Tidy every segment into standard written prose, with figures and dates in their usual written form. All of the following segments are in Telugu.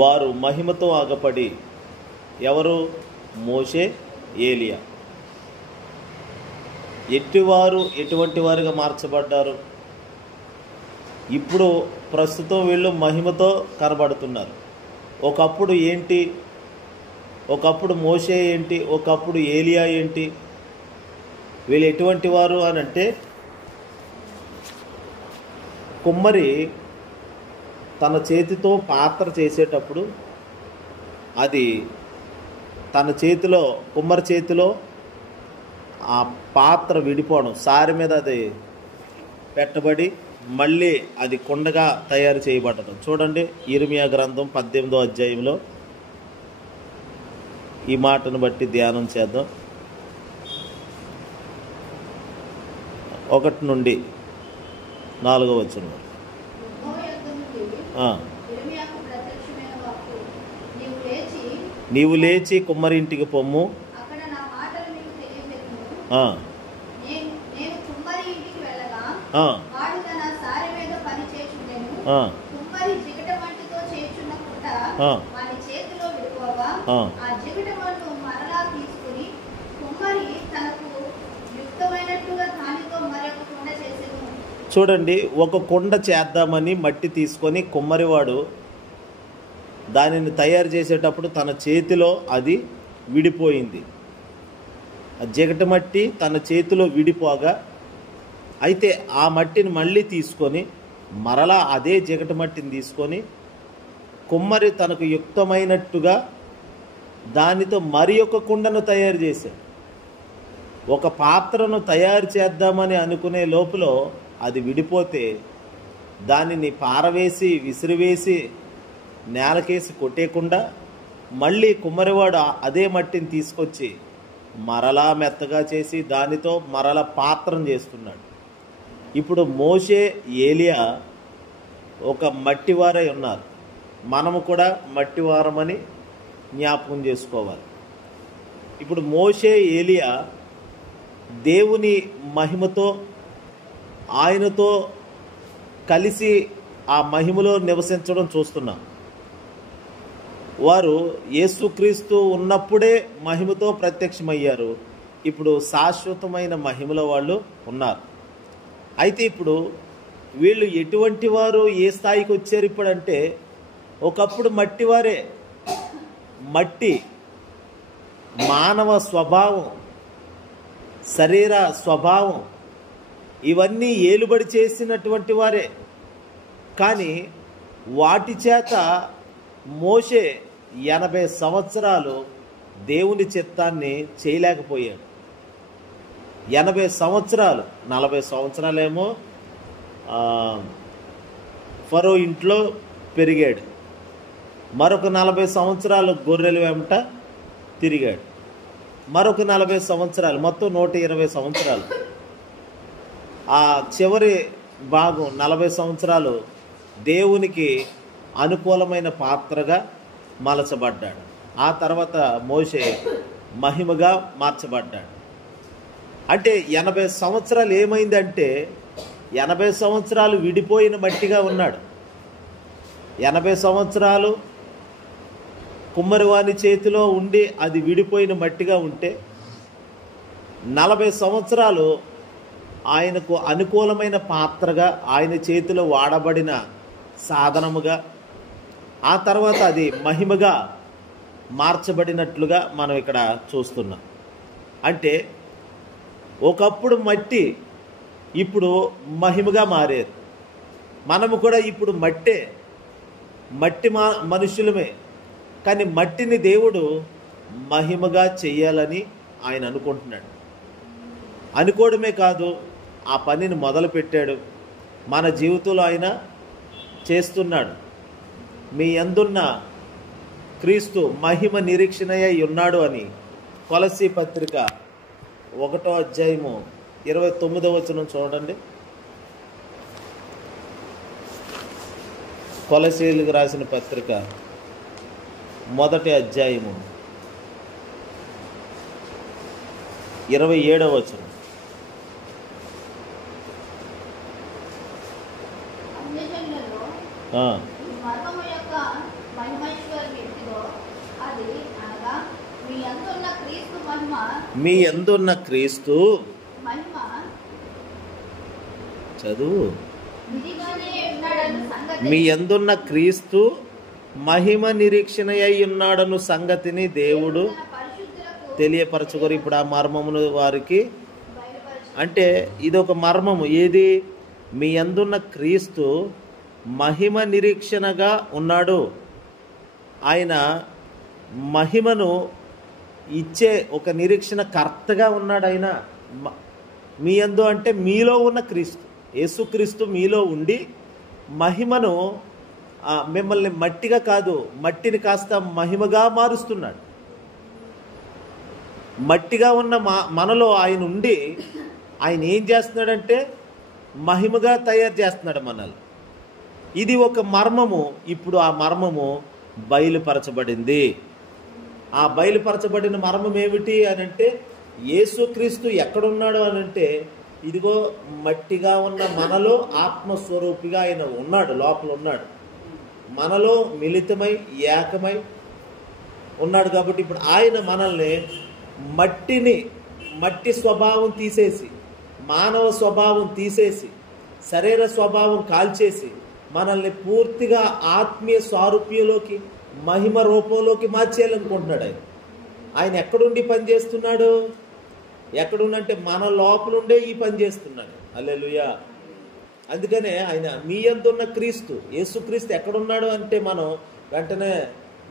వారు మహిమతో ఆగపడి, ఎవరు? మోషే, ఏలియా. ఎటువంటి వారుగా మార్చబడ్డారు? ఇప్పుడు ప్రస్తుతం వీళ్ళు మహిమతో కనబడుతున్నారు. ఒకప్పుడు ఏంటి? ఒకప్పుడు మోషే ఏంటి? ఒకప్పుడు ఏలియా ఏంటి? వీళ్ళు ఎటువంటి వారు అని అంటే, కుమ్మరి తన చేతితో పాత్ర చేసేటప్పుడు అది తన చేతిలో, కుమ్మరి చేతిలో ఆ పాత్ర విడిపోవడం, సారి మీద అది పెట్టబడి మళ్ళీ అది కుండగా తయారు చేయబడడం. చూడండి, ఇర్మియా గ్రంథం 18వ అధ్యాయంలో ఈ మాటను బట్టి ధ్యానం చేద్దాం. 1 నుండి 4వ వచనం. నీవు లేచి కుమ్మరి ఇంటికి పొమ్ము, చూడండి, ఒక కుండ చేద్దామని మట్టి తీసుకొని కుమ్మరివాడు దానిని తయారు చేసేటప్పుడు తన చేతిలో అది విడిపోయింది. ఆ జిగట మట్టి తన చేతిలో విడిపోగా, అయితే ఆ మట్టిని మళ్ళీ తీసుకొని మరలా అదే జిగట మట్టిని తీసుకొని కుమ్మరి తనకు యుక్తమైనట్టుగా దానితో మరి ఒక కుండను తయారు చేశాడు. ఒక పాత్రను తయారు చేద్దామని అనుకునే లోపల అది విడిపోతే దానిని పారవేసి విసిరివేసి నేలకేసి కొట్టేయకుండా మళ్ళీ కుమ్మరివాడు అదే మట్టిని తీసుకొచ్చి మరలా మెత్తగా చేసి దానితో మరలా పాత్రను చేస్తున్నాడు. ఇప్పుడు మోషే, ఏలియా ఒక మట్టివారై ఉన్నారు. మనము కూడా మట్టివారమని జ్ఞాపకం చేసుకోవాలి. ఇప్పుడు మోషే, ఏలియా దేవుని మహిమతో ఆయనతో కలిసి ఆ మహిమలో నివసించడం చూస్తున్నాం. వారు యేసుక్రీస్తు ఉన్నప్పుడే మహిమతో ప్రత్యక్షమయ్యారు. ఇప్పుడు శాశ్వతమైన మహిమలో వాళ్ళు ఉన్నారు. అయితే ఇప్పుడు వీళ్ళు ఎటువంటి వారు, ఏ స్థాయికి వచ్చారు ఇప్పుడంటే, ఒకప్పుడు మట్టివారే. మట్టి మానవ స్వభావం, శరీర స్వభావం ఇవన్నీ ఏలుబడి చేసినటువంటి వారే. కానీ వాటి చేత మోషే 80 సంవత్సరాలు దేవుని చిత్తాన్ని చేయలేకపోయాడు. 80 సంవత్సరాలు, 40 సంవత్సరాలేమో ఫరో ఇంట్లో పెరిగాడు. మరొక 40 సంవత్సరాలు గొర్రెల వెంట తిరిగాడు. మరొక 40 సంవత్సరాలు, మొత్తం 120 సంవత్సరాలు. ఆ చివరి భాగం 40 సంవత్సరాలు దేవునికి అనుకూలమైన పాత్రగా మలచబడ్డాడు. ఆ తర్వాత మోషే మహిమగా మార్చబడ్డాడు. అంటే 80 సంవత్సరాలు ఏమైందంటే, 80 సంవత్సరాలు విడిపోయిన మట్టిగా ఉన్నాడు. 80 సంవత్సరాలు కుమ్మరివాని చేతిలో ఉండి అది విడిపోయిన మట్టిగా ఉంటే, 40 సంవత్సరాలు ఆయనకు అనుకూలమైన పాత్రగా, ఆయన చేతిలో వాడబడిన సాధనముగా, ఆ తర్వాత అది మహిమగా మార్చబడినట్లుగా మనం ఇక్కడ చూస్తున్నాం. అంటే ఒకప్పుడు మట్టి, ఇప్పుడు మహిమగా మారారు. మనము కూడా ఇప్పుడు మట్టి మనుషులమే. కానీ మట్టిని దేవుడు మహిమగా చెయ్యాలని ఆయన అనుకుంటున్నాడు. అనుకోవడమే కాదు, ఆ పనిని మొదలుపెట్టాడు. మన జీవితంలో ఆయన చేస్తున్నాడు. మీ యందున్న క్రీస్తు మహిమ నిరీక్షణయ్య ఉన్నాడు అని కొలసీ పత్రిక 1వ అధ్యాయము 29వ వచనం చూడండి. కొలసీలకు రాసిన పత్రిక 1వ అధ్యాయము 27వ వచనం. మీ యందున్న క్రీస్తు చదువు. మీ యందున్న క్రీస్తు మహిమ నిరీక్షణ అయి ఉన్నాడను సంగతిని దేవుడు తెలియపరచుకోరు. ఇప్పుడు ఆ మర్మమును వారికి అంటే ఇది ఒక మర్మము. ఏది? మీ యందున్న క్రీస్తు మహిమ నిరీక్షణగా ఉన్నాడు. ఆయన మహిమను ఇచ్చే ఒక నిరీక్షణ కర్తగా ఉన్నాడు. ఆయన మీ యందు అంటే మీలో ఉన్న క్రీస్తు, యేసుక్రీస్తు మీలో ఉండి మహిమను మిమ్మల్ని మట్టిగా కాదు, మట్టిని కాస్త మహిమగా మారుస్తున్నాడు. మట్టిగా ఉన్న మనలో ఆయన ఉండి ఆయన ఏం చేస్తున్నాడంటే మహిమగా తయారు చేస్తున్నాడు మనల్ని. ఇది ఒక మర్మము. ఇప్పుడు ఆ మర్మము బయలుపరచబడింది. ఆ బయలుపరచబడిన మర్మం ఏమిటి అని అంటే, యేసుక్రీస్తు ఎక్కడున్నాడు అని అంటే, ఇదిగో మట్టిగా ఉన్న మనలో ఆత్మస్వరూపిగా ఆయన ఉన్నాడు, లోపల ఉన్నాడు, మనలో మిళితమై ఏకమై ఉన్నాడు. కాబట్టి ఇప్పుడు ఆయన మనల్ని మట్టి స్వభావం తీసేసి, మానవ స్వభావం తీసేసి, శరీర స్వభావం కాల్చేసి మనల్ని పూర్తిగా ఆత్మీయ స్వారూప్యంలోకి, మహిమ రూపంలోకి మార్చేయాలనుకుంటున్నాడు. ఆయన ఎక్కడుండి పనిచేస్తున్నాడు? ఎక్కడుండంటే మన లోపలుండే ఈ పని చేస్తున్నాడు. హల్లెలూయా. అందుకనే ఆయన మీ యందున్న క్రీస్తు, యేసుక్రీస్తు ఎక్కడున్నాడు అంటే మనం వెంటనే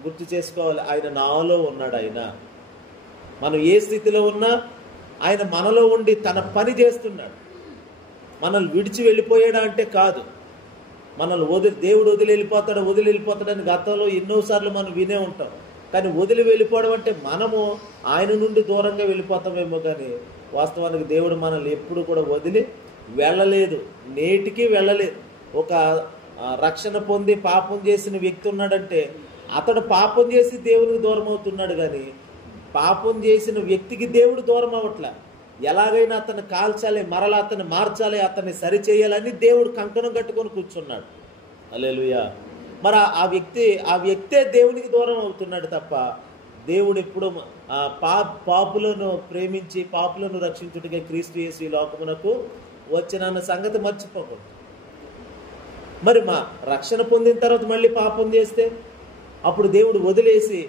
గుర్తు చేసుకోవాలి, ఆయన నాలో ఉన్నాడు. ఆయన మనం ఏ స్థితిలో ఉన్నా ఆయన మనలో ఉండి తన పని చేస్తున్నాడు. మనల్ని విడిచి వెళ్ళిపోయాడా అంటే కాదు. మనల్ని దేవుడు వదిలి వెళ్ళిపోతాడని గతంలో ఎన్నోసార్లు మనం వినే ఉంటాం. కానీ వదిలి వెళ్ళిపోవడం అంటే మనము ఆయన నుండి దూరంగా వెళ్ళిపోతామేమో, కానీ వాస్తవానికి దేవుడు మనల్ని ఎప్పుడు కూడా వదిలి వెళ్ళలేదు, నేటికి వెళ్ళలేదు. ఒక రక్షణ పొంది పాపం చేసిన వ్యక్తి ఉన్నాడంటే అతడు పాపం చేసి దేవునికి దూరం అవుతున్నాడు, కానీ పాపం చేసిన వ్యక్తికి దేవుడు దూరం అవ్వట్లే. ఎలాగైనా అతన్ని కాల్చాలి, మరలా అతన్ని మార్చాలి, అతన్ని సరిచేయాలని దేవుడు కంకణం కట్టుకొని కూర్చున్నాడు. హల్లెలూయా. మరి ఆ వ్యక్తే దేవునికి దూరం అవుతున్నాడు తప్ప దేవుడు ఎప్పుడు పాపులను ప్రేమించి పాపులను రక్షించుటకే క్రీస్తు యేసు ఈ లోకమునకు వచ్చిన సంగతి మర్చిపోకూడదు. మరి రక్షణ పొందిన తర్వాత మళ్ళీ పాపం చేస్తే అప్పుడు దేవుడు వదిలేసి,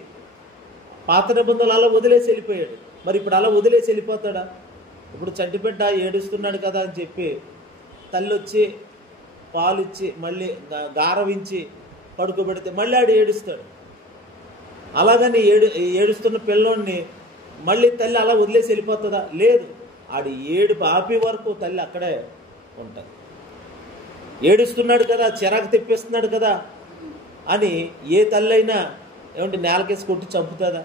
పాత నిబంధనలు అలా వదిలేసి వెళ్ళిపోయాడు. మరి ఇప్పుడు అలా వదిలేసి వెళ్ళిపోతాడా? ఇప్పుడు చంటిబిడ్డ ఏడుస్తున్నాడు కదా అని చెప్పి తల్లి వచ్చి పాలిచ్చి మళ్ళీ గారవించి పడుకోబెడితే మళ్ళీ ఆడు ఏడుస్తాడు. అలాగని ఏడుస్తున్న పిల్లోడిని మళ్ళీ తల్లి అలా వదిలేసి వెళ్ళిపోతుందా? లేదు. ఆడు ఏడుపు ఆపే వరకు తల్లి అక్కడే ఉంటుంది. ఏడుస్తున్నాడు కదా, చిరాకు తెప్పిస్తున్నాడు కదా అని ఏ తల్లి అయినా ఏమంటే నేలకేసి కొట్టి చంపుతుందా?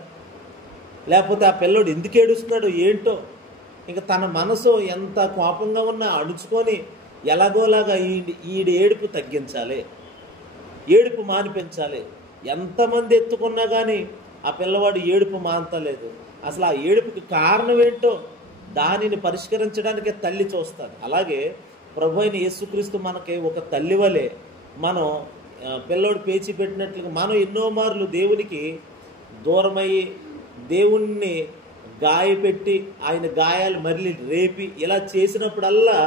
లేకపోతే ఆ పిల్లోడు ఎందుకు ఏడుస్తున్నాడు ఏంటో, ఇంకా తన మనసు ఎంత కోపంగా ఉన్నా అణుచుకొని ఎలాగోలాగా ఈడి ఏడుపు తగ్గించాలి, ఏడుపు మానిపించాలి. ఎంతమంది ఎత్తుకున్నా కానీ ఆ పిల్లవాడు ఏడుపు మానతలేదు. అసలు ఆ ఏడుపుకి కారణం ఏంటో దానిని పరిష్కరించడానికే తల్లి చూస్తాడు. అలాగే ప్రభు అయిన యేసుక్రీస్తు మనకి ఒక తల్లి వలె, మనం పిల్లోడు పేచి పెట్టినట్లుగా మనం ఎన్నో మార్లు దేవునికి దూరమయ్యి దేవుణ్ణి గాయపెట్టి ఆయన గాయాలు మళ్ళీ రేపి ఇలా చేసినప్పుడల్లా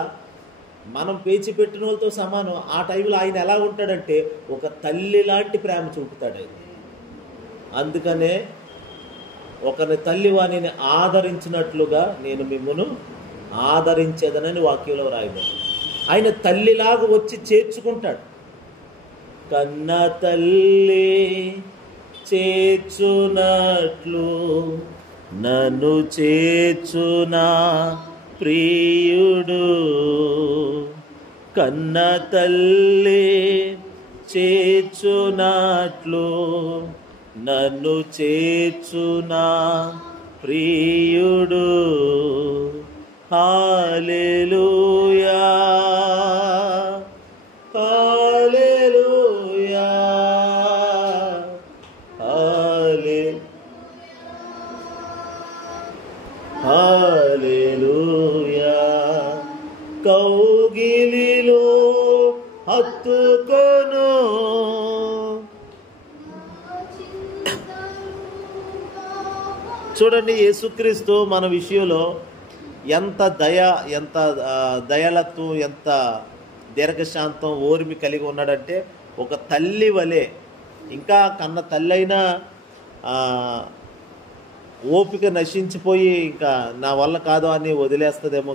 మనం పేచి పెట్టిన వాళ్ళతో సమానం. ఆ టైంలో ఆయన ఎలా ఉంటాడంటే ఒక తల్లి లాంటి ప్రేమ చూపుతాడు ఆయన. అందుకనే ఒకరి తల్లి వాణిని ఆదరించినట్లుగా నేను మిమ్మును ఆదరించేదనని వాక్యంలో రాయబడింది. ఆయన తల్లిలాగా వచ్చి చేర్చుకుంటాడు. కన్న తల్లి చేర్చునట్లు నన్ను చేర్చునా ప్రియుడు, కన్న తల్లి చేర్చునట్లు నన్ను చేర్చునా ప్రియుడు. హల్లెలూయా హల్లెలూయా హల్లెలూయా. కౌగిలిలో హత్తుకొను చూడండి, యేసుక్రీస్తు మన విషయంలో ఎంత ఎంత దయాళత్వం, ఎంత దీర్ఘశాంతం, ఓర్మి కలిగి ఉన్నాడంటే ఒక తల్లి వలె, ఇంకా కన్న తల్లి అయినా ఓపిక నశించిపోయి ఇంకా నా వల్ల కాదు అని వదిలేస్తుందేమో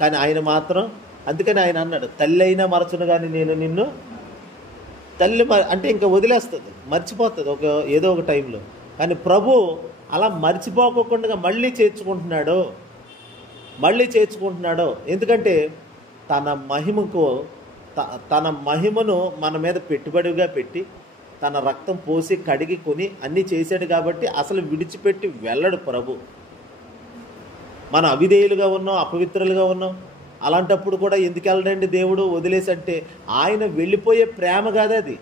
కానీ ఆయన మాత్రం, అందుకని ఆయన అన్నాడు, తల్లి అయినా మరచును కానీ నేను నిన్ను, తల్లి అంటే ఇంకా వదిలేస్తుంది, మర్చిపోతుంది ఏదో ఒక టైంలో. కానీ ప్రభు అలా మర్చిపోకుండా మళ్ళీ చేర్చుకుంటున్నాడు. ఎందుకంటే తన మహిమను మన మీద పెట్టుబడిగా పెట్టి తన రక్తం పోసి కడిగి కొని అన్నీ చేశాడు కాబట్టి అసలు విడిచిపెట్టి వెళ్ళడు ప్రభు. మనం అవిధేయులుగా ఉన్నాం, అపవిత్రులుగా ఉన్నాం, అలాంటప్పుడు కూడా ఎందుకు వెళ్ళడండి దేవుడు వదిలేసి అంటే, ఆయన వెళ్ళిపోయే ప్రేమ కాదు అది.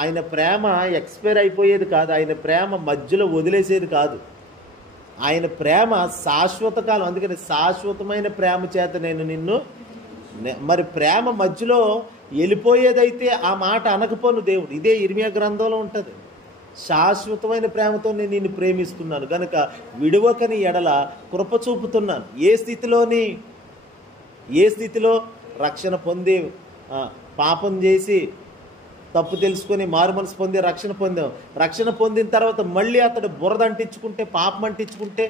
ఆయన ప్రేమ ఎక్స్పైర్ అయిపోయేది కాదు, ఆయన ప్రేమ మధ్యలో వదిలేసేది కాదు. ఆయన ప్రేమ శాశ్వత కాలం. అందుకని శాశ్వతమైన ప్రేమ చేత నేను నిన్ను, మరి ప్రేమ మధ్యలో వెళ్ళిపోయేదైతే ఆ మాట అనకపోను దేవుడు. ఇదే ఇర్మియా గ్రంథంలో ఉంటుంది. శాశ్వతమైన ప్రేమతో నేను నిన్ను ప్రేమిస్తున్నాను కనుక విడువకని ఎడల కృప చూపుతున్నాను. ఏ స్థితిలో రక్షణ పొంది, పాపం చేసి తప్పు తెలుసుకొని మారు మనసు పొంది రక్షణ పొందాం. రక్షణ పొందిన తర్వాత మళ్ళీ అతడు బురద అంటించుకుంటే, పాపం అంటించుకుంటే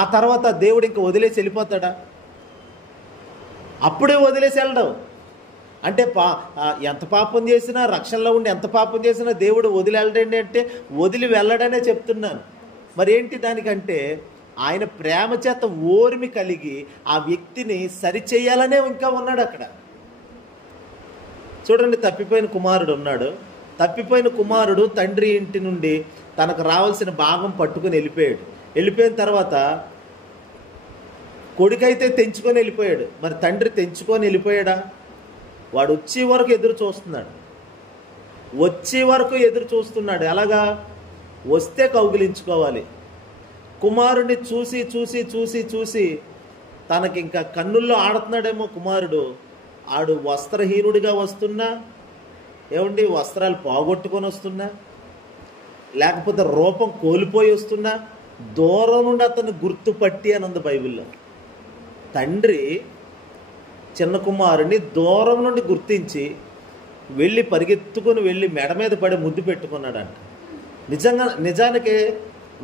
ఆ తర్వాత దేవుడు ఇంకా వదిలేసి వెళ్ళిపోతాడా? అప్పుడే వదిలేసి వెళ్ళడం అంటే ఎంత పాపం చేసినా, రక్షణలో ఉండి ఎంత పాపం చేసినా దేవుడు వదిలి వెళ్ళడండి అంటే వదిలి వెళ్ళడనే చెప్తున్నాను. మరి ఏంటి దానికంటే ఆయన ప్రేమ చేత ఓర్మి కలిగి ఆ వ్యక్తిని సరిచేయాలనే ఇంకా ఉన్నాడు అక్కడ. చూడండి, తప్పిపోయిన కుమారుడు ఉన్నాడు. తప్పిపోయిన కుమారుడు తండ్రి ఇంటి నుండి తనకు రావాల్సిన భాగం పట్టుకుని వెళ్ళిపోయిన తర్వాత కొడుకైతే తెంచుకొని వెళ్ళిపోయాడు. మరి తండ్రి తెంచుకొని వెళ్ళిపోయాడా? వాడు వచ్చే వరకు ఎదురు చూస్తున్నాడు. ఎలాగా? వస్తే కౌగిలించుకోవాలి. కుమారుడిని చూసి తనకి ఇంకా కన్నుల్లో ఆడుతున్నాడేమో కుమారుడు. ఆడు వస్త్రహీనుడిగా వస్తున్నా, ఏమండి వస్త్రాలు పోగొట్టుకొని వస్తున్నా, లేకపోతే రూపం కోల్పోయి వస్తున్నా, దూరం నుండి అతన్ని గుర్తుపట్టి అని ఉంది బైబిల్లో. తండ్రి చిన్న కుమారుని దూరం నుండి గుర్తించి పరిగెత్తుకొని వెళ్ళి మెడ మీద పడి ముద్దు పెట్టుకున్నాడంట. నిజానికి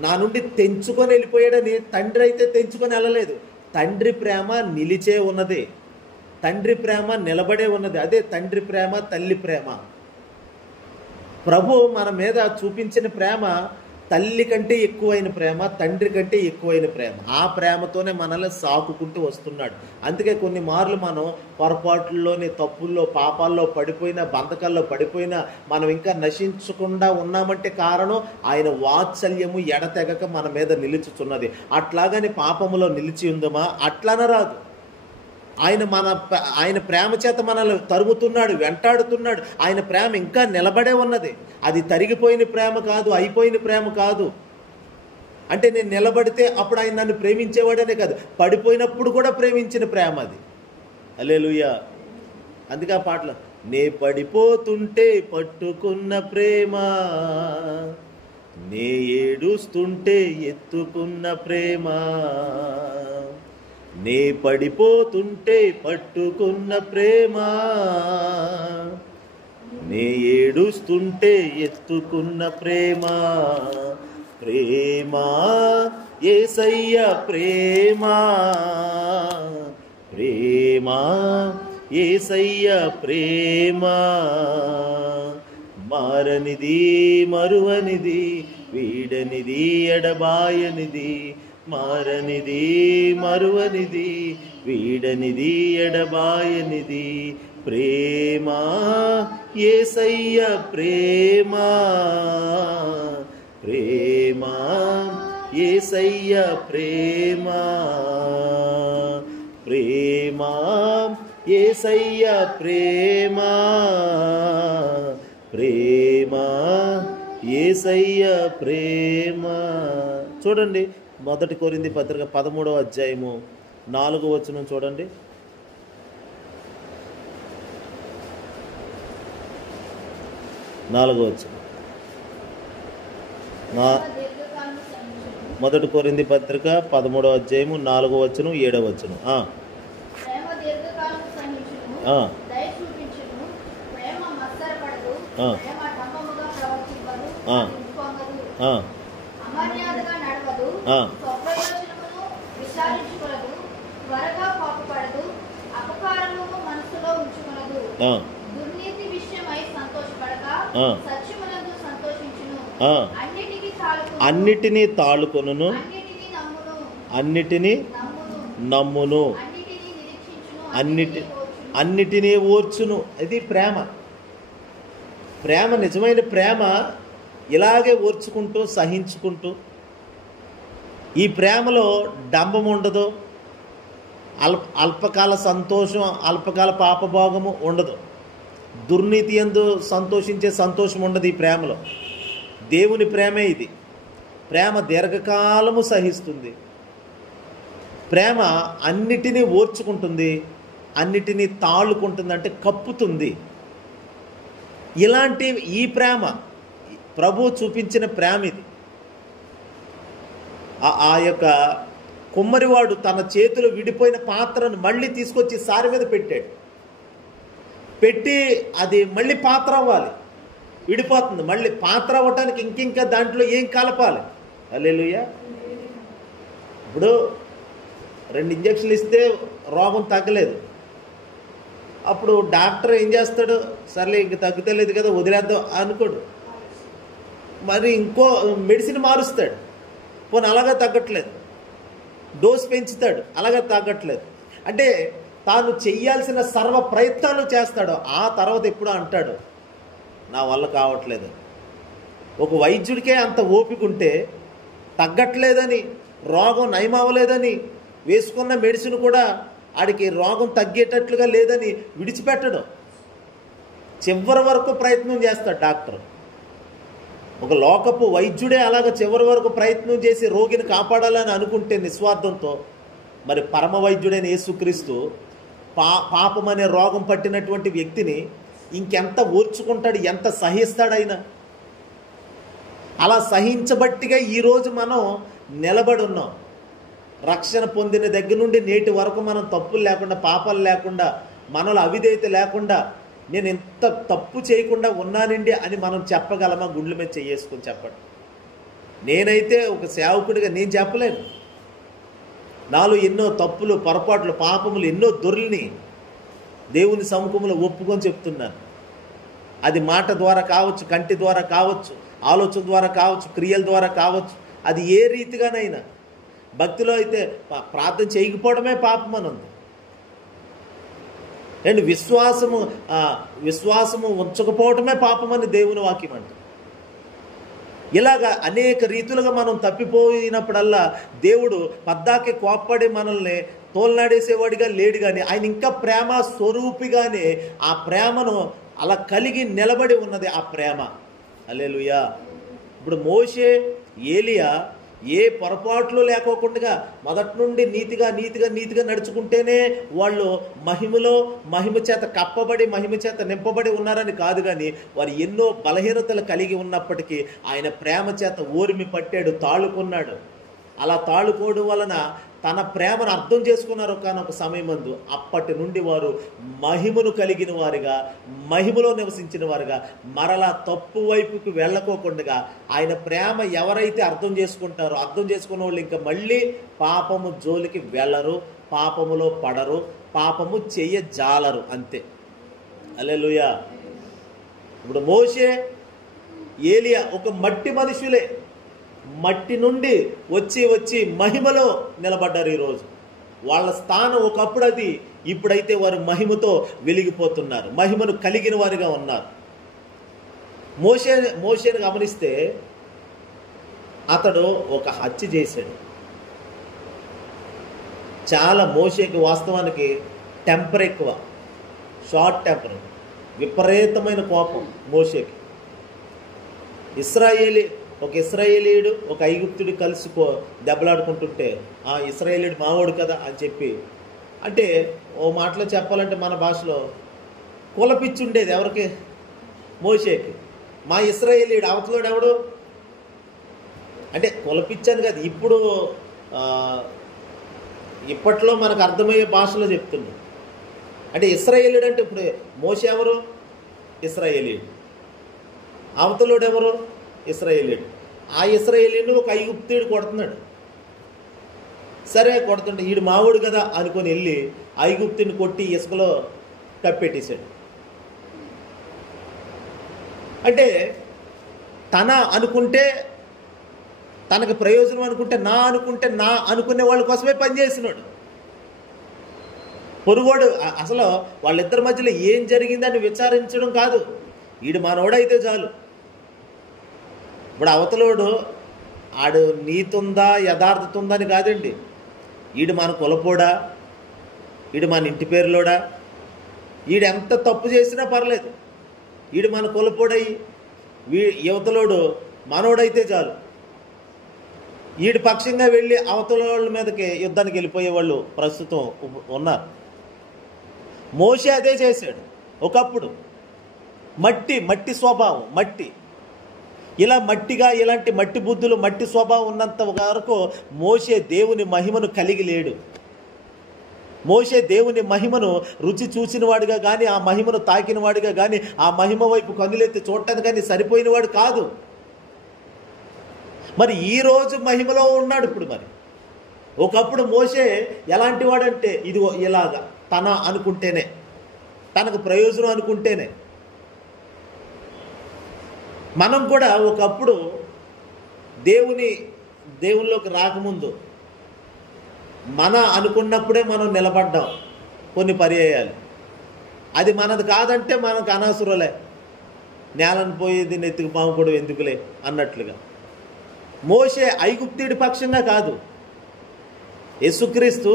నా నుండి తెంచుకొని వెళ్ళిపోయాడని తండ్రి అయితే తెంచుకొని వెళ్ళలేదు. తండ్రి ప్రేమ నిలిచే ఉన్నది, తండ్రి ప్రేమ నిలబడే ఉన్నది. అదే తండ్రి ప్రేమ, తల్లి ప్రేమ. ప్రభు మన మీద చూపించిన ప్రేమ తల్లి కంటే ఎక్కువైన ప్రేమ, తండ్రి కంటే ఎక్కువైన ప్రేమ. ఆ ప్రేమతోనే మనల్ని సాకుకుంటూ వస్తున్నాడు. అందుకే కొన్ని మార్లు మనం పొరపాట్లలోని, తప్పుల్లో, పాపాల్లో పడిపోయినా, బంధకాల్లో పడిపోయినా మనం ఇంకా నశించకుండా ఉన్నామంటే కారణం ఆయన వాత్సల్యము ఎడతెగక మన మీద నిలుచుచున్నది. అట్లాగని పాపములో నిలిచి ఉందమా? అట్లన రాదు. ఆయన ప్రేమ చేత మనల్ని తరుముతున్నాడు, వెంటాడుతున్నాడు. ఆయన ప్రేమ ఇంకా నిలబడే ఉన్నది. అది తరిగిపోయిన ప్రేమ కాదు, అయిపోయిన ప్రేమ కాదు. అంటే నేను నిలబడితే అప్పుడు ఆయన నన్ను ప్రేమించేవాడనే కాదు, పడిపోయినప్పుడు కూడా ప్రేమించిన ప్రేమ అది. హల్లెలూయా. అందుకే ఆ పాటలో, నే పడిపోతుంటే పట్టుకున్న ప్రేమ, నే ఏడుస్తుంటే ఎత్తుకున్న ప్రేమ, నే పడిపోతుంటే పట్టుకున్న ప్రేమ, నే ఏడుస్తుంటే ఎత్తుకున్న ప్రేమ. ప్రేమ యేసయ్య ప్రేమ, ప్రేమ యేసయ్య ప్రేమ, మారనిది మరువనిది, వీడనిది ఎడబాయనిది, మారనిది మరువనిది, వీడనిది ఎడబాయనిది. ప్రేమ యేసయ్య ప్రేమ, ప్రేమ యేసయ్య ప్రేమ, ప్రేమ యేసయ్య ప్రేమ, ప్రేమ యేసయ్య ప్రేమ. చూడండి, 1 కొరింథీ పత్రిక 13వ అధ్యాయము 4వ వచనం చూడండి. నా మొదటి కొరింథీ పత్రిక 13వ అధ్యాయము 4వ వచనం 7వ వచనం. అన్నిటినీ తాళుకొనును, అన్నిటినీ నమ్మును, అన్నిటినీ ఓర్చును. ఇది ప్రేమ. ప్రేమ, నిజమైన ప్రేమ ఇలాగే ఓర్చుకుంటూ సహించుకుంటూ, ఈ ప్రేమలో డంబం ఉండదు, అల్పకాల సంతోషం, అల్పకాల పాపభోగము ఉండదు, దుర్నీతి యందు సంతోషించే సంతోషం ఉండదు ఈ ప్రేమలో. దేవుని ప్రేమే ఇది. ప్రేమ దీర్ఘకాలము సహిస్తుంది, ప్రేమ అన్నిటినీ ఓర్చుకుంటుంది, అన్నిటినీ తాళుకుంటుంది, అంటే కప్పుతుంది. ఇలాంటి ఈ ప్రేమ ప్రభు చూపించిన ప్రేమ ఇది. ఆ యొక్క కుమ్మరివాడు తన చేతిలో విడిపోయిన పాత్రను మళ్ళీ తీసుకొచ్చి సారి మీద పెట్టాడు. పెట్టి అది మళ్ళీ పాత్ర అవ్వాలి, విడిపోతుంది. మళ్ళీ పాత్ర అవ్వటానికి ఇంకింకా దాంట్లో ఏం కలపాలి? హల్లెలూయా. ఇప్పుడు 2 ఇంజక్షన్లు ఇస్తే రోగం తగ్గలేదు. అప్పుడు డాక్టర్ ఏం చేస్తాడు? సర్లే ఇంక తగ్గుతలేదు కదా వదిలేద్దాం అనుకోడు, మరి ఇంకో మెడిసిన్ మారుస్తాడు. పోనీ అలాగా తగ్గట్లేదు, డోస్ పెంచుతాడు, అలాగా తగ్గట్లేదు. అంటే తాను చెయ్యాల్సిన సర్వ ప్రయత్నాలు చేస్తాడు. ఆ తర్వాత ఎప్పుడు అంటాడు నా వల్ల కావట్లేదు. ఒక వైద్యుడికే అంత ఓపిక ఉంటే తగ్గట్లేదని, రోగం నయమవ్వలేదని, వేసుకున్న మెడిసిన్ కూడా ఆడికి రోగం తగ్గేటట్లుగా లేదని విడిచిపెట్టడం, చివరి వరకు ప్రయత్నం చేస్తాడు డాక్టర్. ఒక లోకపు వైద్యుడే అలాగ చివరి వరకు ప్రయత్నం చేసి రోగిని కాపాడాలని అనుకుంటే నిస్వార్థంతో, మరి పరమ వైద్యుడైన యేసుక్రీస్తు పాపం అనే రోగం పట్టినటువంటి వ్యక్తిని ఇంకెంత ఓర్చుకుంటాడు, ఎంత సహిస్తాడైనా. అలా సహించబట్టిగా ఈరోజు మనం నిలబడి ఉన్నాం. రక్షణ పొందిన దగ్గర నుండి నేటి వరకు మనం తప్పులు లేకుండా, పాపాలు లేకుండా, మనలో అవిధేయత లేకుండా, నేను ఎంత తప్పు చేయకుండా ఉన్నానండి అని మనం చెప్పగలమా? గుండెల మీద చేసుకొని చెప్పండి. నేనైతే ఒక సేవకుడిగా నేను చెప్పలేను. నాలో ఎన్నో తప్పులు, పొరపాట్లు, పాపములు, ఎన్నో దొర్లిని దేవుని సముఖంలో ఒప్పుకొని చెప్తున్నాను. అది మాట ద్వారా కావచ్చు, కంటి ద్వారా కావచ్చు, ఆలోచన ద్వారా కావచ్చు, క్రియల ద్వారా కావచ్చు, అది ఏ రీతిగానైనా. భక్తిలో అయితే ప్రార్థన చేయకపోవడమే పాపం అని ఉంది. అండ్ విశ్వాసము ఉంచకపోవటమే పాపం అని దేవుని వాక్యం అంట. ఇలాగా అనేక రీతులుగా మనం తప్పిపోయినప్పుడల్లా దేవుడు పద్దాకి కోప్పడి మనల్ని తోలనాడేసేవాడిగా లేడు, కానీ ఆయన ఇంకా ప్రేమ స్వరూపిగానే ఆ ప్రేమను అలా కలిగి నిలబడి ఉన్నది ఆ ప్రేమ. హల్లెలూయా. ఇప్పుడు మోషే, ఏలియా ఏ పొరపాట్లు లేకోకుండా మొదటి నుండి నీతిగా నడుచుకుంటేనే వాళ్ళు మహిమ చేత కప్పబడి, మహిమ చేత నింపబడి ఉన్నారని కాదు, కానీ వారు ఎన్నో బలహీనతలు కలిగి ఉన్నప్పటికీ ఆయన ప్రేమ చేత ఓర్మి పట్టాడు, తాళుకున్నాడు. అలా తాళుకోవడం వలన తన ప్రేమను అర్థం చేసుకున్నారు ఒకనొక సమయమందు. అప్పటి నుండి వారు మహిమను కలిగిన వారుగా, మహిమలో నివసించిన వారుగా, మరలా తప్పు వైపుకి వెళ్ళకోకుండా ఆయన ప్రేమ ఎవరైతే అర్థం చేసుకుంటారో, అర్థం చేసుకున్న వాళ్ళు ఇంకా మళ్ళీ పాపము జోలికి వెళ్ళరు, పాపములో పడరు, పాపము చెయ్యజాలరు. అంతే. హల్లెలూయా. ఇప్పుడు మోషే, ఏలియా ఒక మట్టి మనుషులే, మట్టి నుండి వచ్చి మహిమలో నిలబడ్డారు. ఈరోజు వాళ్ళ స్థానం ఒకప్పుడు అది, ఇప్పుడైతే వారు మహిమతో వెలిగిపోతున్నారు, మహిమను కలిగిన వారిగా ఉన్నారు. మోషేను గమనిస్తే అతడు ఒక హత్య చేశాడు. చాలా మోషేకి వాస్తవానికి టెంపర్ ఎక్కువ, షార్ట్ టెంపర్, విపరీతమైన కోపం మోషేకి. ఒక ఇశ్రాయేలీయుడు ఒక ఐగుప్తుడు కలిసి దెబ్బలాడుకుంటుంటే ఆ ఇశ్రాయేలీయుడు మావాడు కదా అని చెప్పి, అంటే ఓ మాటలో చెప్పాలంటే మన భాషలో కులపిచ్చి ఉండేది. ఎవరికి? మోషేకి. మా ఇశ్రాయేలీయుడు, అవతలోడు ఎవడు? అంటే కులపిచ్చాను కదా, ఇప్పుడు ఇప్పట్లో మనకు అర్థమయ్యే భాషలో చెప్తున్నాం. అంటే ఇశ్రాయేలీయుడు అంటే ఇప్పుడు మోషే ఎవరు? ఇశ్రాయేలీయుడు. అవతలోడు ఎవరు? ఇశ్రాయేలీయుడు. ఆ ఇశ్రాయేలీయుడిని ఒక ఐగుప్తీయుడు కొడుతున్నాడు. సరే కొడుతుంటే ఈడు మావుడు కదా అనుకొని వెళ్ళి ఐగుప్తుని కొట్టి ఇసుకలో కప్పెట్టేశాడు. అంటే తన అనుకుంటే తనకు ప్రయోజనం అనుకుంటే నా అనుకునే వాళ్ళ కోసమే పనిచేసినాడు. పొరుగోడు అసలు వాళ్ళిద్దరి మధ్యలో ఏం జరిగిందని విచారించడం కాదు, ఈడు మనోడైతే చాలు. ఇప్పుడు అవతలోడు ఆడు నీతుందా యథార్థత ఉందా అని కాదండి, ఈడు మన కులపోడా, ఈడు మన ఇంటి పేరులోడా, ఈడు ఎంత తప్పు చేసినా పర్లేదు, ఈడు మన కులపోడై యువతలోడు మనోడైతే చాలు. ఈడు పక్షంగా వెళ్ళి అవతల వాళ్ళ మీదకి యుద్ధానికి వెళ్ళిపోయే వాళ్ళు ప్రస్తుతం ఉన్నారు. మోషే అదే చేశాడు ఒకప్పుడు. మట్టి స్వభావం, ఇలా మట్టిగా ఇలాంటి మట్టి బుద్ధులు మట్టి స్వభావం ఉన్నంత వరకు మోషే దేవుని మహిమను కలిగి లేడు. మోషే దేవుని మహిమను రుచి చూసిన వాడిగా కానీ, ఆ మహిమను తాకిన వాడిగా కానీ, ఆ మహిమ వైపు కన్నులెత్తి చూడటానికి కానీ సరిపోయినవాడు కాదు. మరి ఈరోజు మహిమలో ఉన్నాడు. ఇప్పుడు మరి ఒకప్పుడు మోషే ఎలాంటి వాడంటే ఇదిగో ఇలాగా తన అనుకుంటేనే, తనకు ప్రయోజనం అనుకుంటేనే. మనం కూడా ఒకప్పుడు దేవునిలోకి రాకముందు మన అనుకున్నప్పుడే మనం నిలబడ్డాం కొన్ని పర్యాయాలు. అది మనది కాదంటే మనకు అనవసరంలే, నేలను పోయి దీన్ని ఎత్తుకు పాముకోవడం ఎందుకులే అన్నట్లుగా. మోషే ఐగుప్తుడి పక్షంగా కాదు, యేసుక్రీస్తు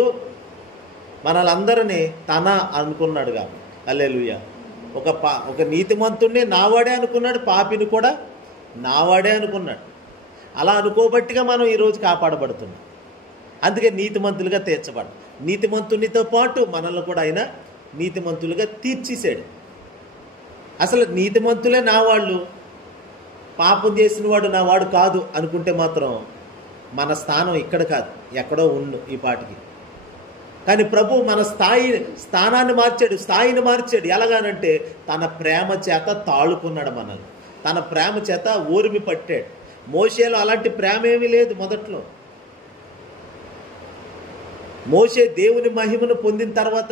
మనలందరినీ తన అనుకున్నాడు కాబట్టి. హల్లెలూయా. ఒక నీతిమంతుడిని నావాడే అనుకున్నాడు, పాపిని కూడా నావాడే అనుకున్నాడు. అలా అనుకోబట్టిగా మనం ఈరోజు కాపాడబడుతున్నాం. అందుకే నీతిమంతులుగా తీర్చబడ్డాం. నీతిమంతునితో పాటు మనల్ని కూడా ఆయన నీతిమంతులుగా తీర్చేశాడు. అసలు నీతిమంతులే నా వాళ్ళు, పాపం చేసిన వాడు నా వాడు కాదు అనుకుంటే మాత్రం మన స్థానం ఇక్కడ కాదు, ఎక్కడో ఉండు ఈ పాటికి. కానీ ప్రభు మన స్థాయిని మార్చాడు. ఎలాగానంటే తన ప్రేమ చేత తాళుకున్నాడు మనల్ని, తన ప్రేమ చేత ఊరిమి పట్టాడు. మోషేలో అలాంటి ప్రేమ ఏమీ లేదు మొదట్లో. మోషే దేవుని మహిమను పొందిన తర్వాత,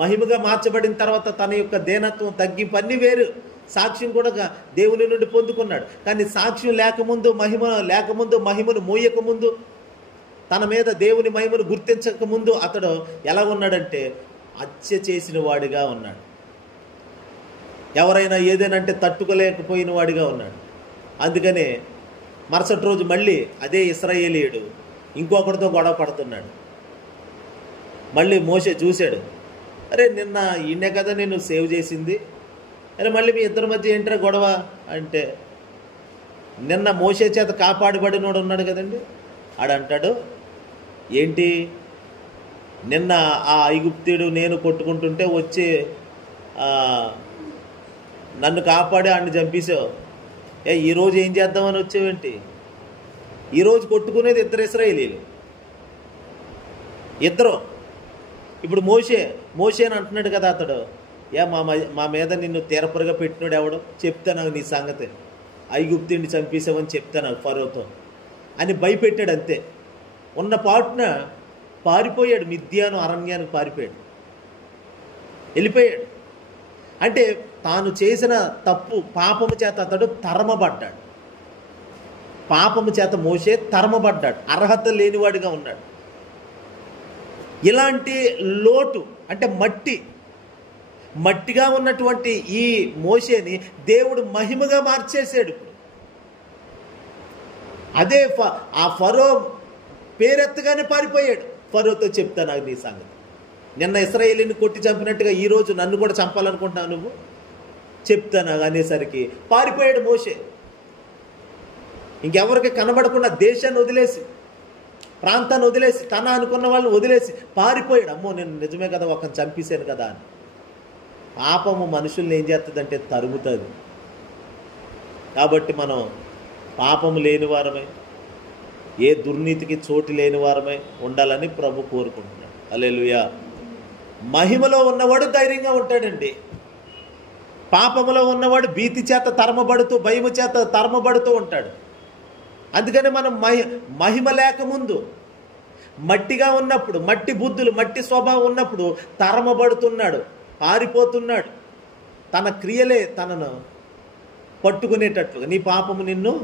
మహిమగా మార్చబడిన తర్వాత తన యొక్క దేనత్వం తగ్గింపు అన్నీ వేరు. సాక్ష్యం కూడా దేవుని నుండి పొందుకున్నాడు. కానీ సాక్ష్యం లేకముందు మహిమను మోయకముందు, తన మీద దేవుని మహిమను గుర్తించకముందు అతడు ఎలా ఉన్నాడంటే హత్య చేసిన వాడిగా ఉన్నాడు. ఎవరైనా ఏదేనంటే తట్టుకోలేకపోయిన వాడిగా ఉన్నాడు. అందుకనే మరుసటి రోజు మళ్ళీ అదే ఇశ్రాయేలీయుడు ఇంకొకరితో గొడవ పడుతున్నాడు. మళ్ళీ మోషే చూశాడు, అరే నిన్న ఈయనే కదా నేను సేవ్ చేసింది, అరే మళ్ళీ మీ ఇద్దరి మధ్య ఏంట్రా గొడవ అంటే, నిన్న మోషే చేత కాపాడబడినోడు ఉన్నాడు కదండి, ఆడంటాడు ఏంటి, నిన్న ఆ ఐగుప్తుడు నేను కొట్టుకుంటుంటే వచ్చి నన్ను కాపాడి ఆడిని చంపేశావు, ఈరోజు ఏం చేద్దామని వచ్చావేంటి? ఈరోజు కొట్టుకునేది ఇద్దరు ఇశ్రాయేలీలు, ఇద్దరు. ఇప్పుడు మోషే అని అంటున్నాడు కదా అతడు, మా మీద నిన్ను తీరపరగా పెట్టినాడు ఎవడు, చెప్తా నాకు నీ సంగతి, ఐగుప్తుడిని చంపేసావని చెప్తా నాకు ఫరోతో అని భయపెట్టాడు. అంతే. ఉన్న పాటున పారిపోయాడు, మిద్యాను అరణ్యానికి పారిపోయాడు, వెళ్ళిపోయాడు. అంటే తాను చేసిన తప్పు పాపము చేత అతడు తరమబడ్డాడు. పాపము చేత మోషే తరమబడ్డాడు, అర్హత లేనివాడిగా ఉన్నాడు. ఇలాంటి లోటు అంటే మట్టిగా ఉన్నటువంటి ఈ మోషేని దేవుడు మహిమగా మార్చేసాడు. ఇప్పుడు అదే ఆ ఫరో పేరెత్తగానే పారిపోయాడు. ఫరోతో చెప్తా నాకు నీ సంగతి, నిన్న ఇశ్రాయేలీని కొట్టి చంపినట్టుగా ఈరోజు నన్ను కూడా చంపాలనుకుంటున్నావు నువ్వు, చెప్తాను అనేసరికి పారిపోయాడు మోషే. ఇంకెవరికి కనబడకుండా దేశాన్ని వదిలేసి, ప్రాంతాన్ని వదిలేసి, తన అనుకున్న వాళ్ళని వదిలేసి పారిపోయాడు. అమ్మో నేను నిజమే కదా ఒకరిని చంపేశాను కదా అని. పాపము మనుషుల్ని ఏం చేస్తుందంటే తరుగుతుంది. కాబట్టి మనం పాపము లేని వారమే, ఏ దుర్నీతికి చోటు లేని వారమే ఉండాలని ప్రభు కోరుకుంటున్నాడు. హల్లెలూయా. మహిమలో ఉన్నవాడు ధైర్యంగా ఉంటాడండి. పాపములో ఉన్నవాడు భీతి చేత తరమబడుతూ, భయము చేత తరమబడుతూ ఉంటాడు. అందుకని మనం మహిమ లేకముందు, మట్టిగా ఉన్నప్పుడు, మట్టి బుద్ధులు, మట్టి స్వభావం ఉన్నప్పుడు తరమబడుతున్నాడు, పారిపోతున్నాడు. తన క్రియలే తనను పట్టుకునేటట్లుగా, నీ పాపము నిన్ను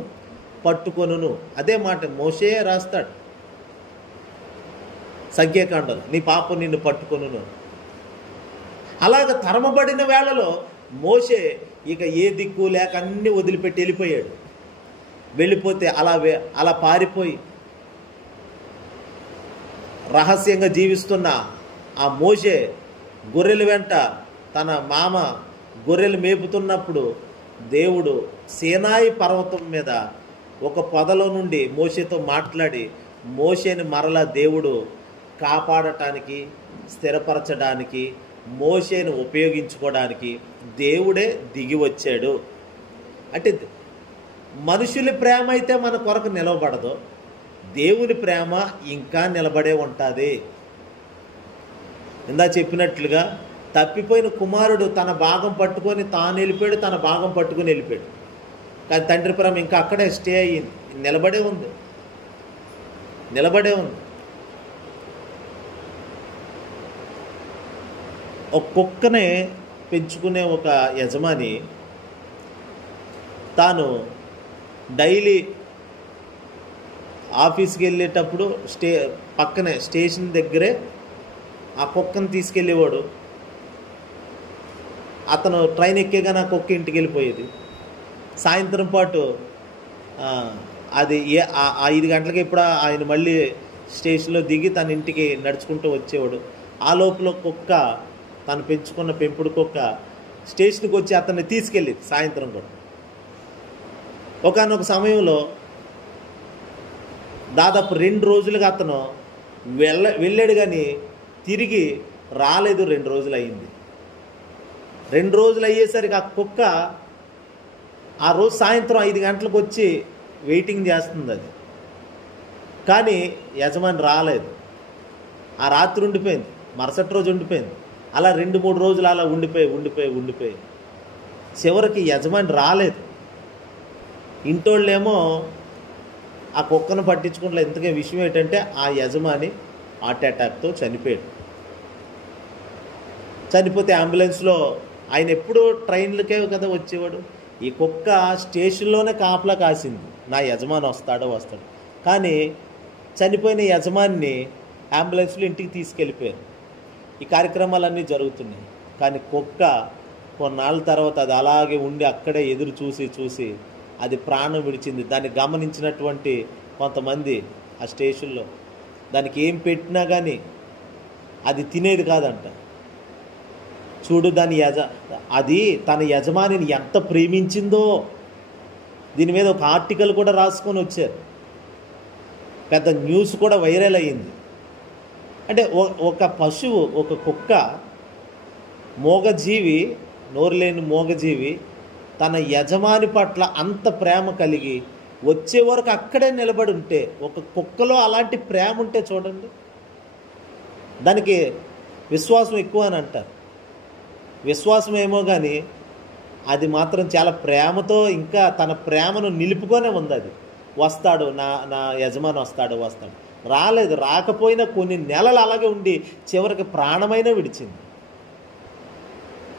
పట్టుకొనును. అదే మాట మోషే రాస్తాడు సంఖ్యాకాండలో, నీ పాపం నిన్ను పట్టుకొనును. అలాగ తరమబడిన వేళలో మోషే ఇక ఏ దిక్కు లేక అన్నీ వదిలిపెట్టి వెళ్ళిపోయాడు. వెళ్ళిపోతే అలా పారిపోయి రహస్యంగా జీవిస్తున్న ఆ మోషే గొర్రెల వెంట తన మామ గొర్రెలు మేపుతున్నప్పుడు దేవుడు సీనాయి పర్వతం మీద ఒక పొదలో నుండి మోషేతో మాట్లాడి మోషేని మరలా దేవుడు కాపాడటానికి, స్థిరపరచడానికి, మోషేని ఉపయోగించుకోవడానికి దేవుడే దిగి వచ్చాడు. అంటే మనుషుల ప్రేమ అయితే మన కొరకు నిలవబడదు, దేవుని ప్రేమ ఇంకా నిలబడే ఉంటుంది. ఇందా చెప్పినట్లుగా తప్పిపోయిన కుమారుడు తన భాగం పట్టుకొని తాను వెళ్ళిపోయాడు, తన భాగం పట్టుకొని వెళ్ళిపోయాడు. కానీ తండ్రి ప్రేమ ఇంకా అక్కడే స్టే అయ్యింది, నిలబడే ఉంది. ఒక కుక్కనే పెంచుకునే ఒక యజమాని తాను డైలీ ఆఫీస్కి వెళ్ళేటప్పుడు పక్కనే స్టేషన్ దగ్గరే ఆ కుక్కను తీసుకెళ్ళేవాడు. అతను ట్రైన్ ఎక్కేగానే ఆ కుక్క ఇంటికి వెళ్ళిపోయేది. సాయంత్రం పాటు అది 5 గంటలకి ఇప్పుడు ఆయన మళ్ళీ స్టేషన్లో దిగి తన ఇంటికి నడుచుకుంటూ వచ్చేవాడు. ఆ లోపల కుక్క, తను పెంచుకున్న పెంపుడు కుక్క స్టేషన్కి వచ్చి అతన్ని తీసుకెళ్ళేది సాయంత్రం కూడా. ఒకానొక సమయంలో దాదాపు 2 రోజులుగా అతను వెళ్ళాడు కానీ తిరిగి రాలేదు. 2 రోజులు అయింది. 2 రోజులు అయ్యేసరికి ఆ కుక్క ఆ రోజు సాయంత్రం 5 గంటలకు వచ్చి వెయిటింగ్ చేస్తుంది. అది కానీ యజమాని రాలేదు. ఆ రాత్రి ఉండిపోయింది, మరుసటి రోజు ఉండిపోయింది. అలా 2-3 రోజులు అలా ఉండిపోయి చివరికి యజమాని రాలేదు. ఇంటోళ్ళేమో ఆ కుక్కను పట్టించుకుంటే ఇంతకే విషయం ఏంటంటే ఆ యజమాని హార్ట్ అటాక్తో చనిపోయాడు. చనిపోతే అంబులెన్స్లో ఆయన ఎప్పుడూ ట్రైన్లకే కదా వచ్చేవాడు. ఈ కుక్క స్టేషన్లోనే కాపలా కాసింది, నా యజమాని వస్తాడు. కానీ చనిపోయిన యజమానిని అంబులెన్స్లో ఇంటికి తీసుకెళ్ళిపోయారు. ఈ కార్యక్రమాలన్నీ జరుగుతున్నాయి. కానీ కుక్క కొన్నాళ్ళ తర్వాత అది అలాగే ఉండి అక్కడే ఎదురు చూసి అది ప్రాణం విడిచింది. దాన్ని గమనించినటువంటి కొంతమంది ఆ స్టేషన్లో దానికి ఏం పెట్టినా కానీ అది తినేది కాదంట. చూడు అది తన యజమానిని ఎంత ప్రేమించిందో దీని మీద ఒక ఆర్టికల్ కూడా రాసుకొని వచ్చారు. పెద్ద న్యూస్ కూడా వైరల్ అయ్యింది. అంటే ఒక పశువు, ఒక కుక్క, మూగజీవి, నోరు లేని మూగజీవి తన యజమాని పట్ల అంత ప్రేమ కలిగి వచ్చే వరకు అక్కడే నిలబడి ఉంటే, ఒక కుక్కలో అలాంటి ప్రేమ ఉంటే చూడండి. దానికి విశ్వాసం ఎక్కువ అని అంటారు. విశ్వాసం ఏమో కానీ అది మాత్రం చాలా ప్రేమతో ఇంకా తన ప్రేమను నిలుపుకొనే ఉంది. అది వస్తాడు, నా యజమాని వస్తాడు. రాలేదు. రాకపోయినా కొన్ని నెలలు అలాగే ఉండి చివరికి ప్రాణమైనా విడిచింది.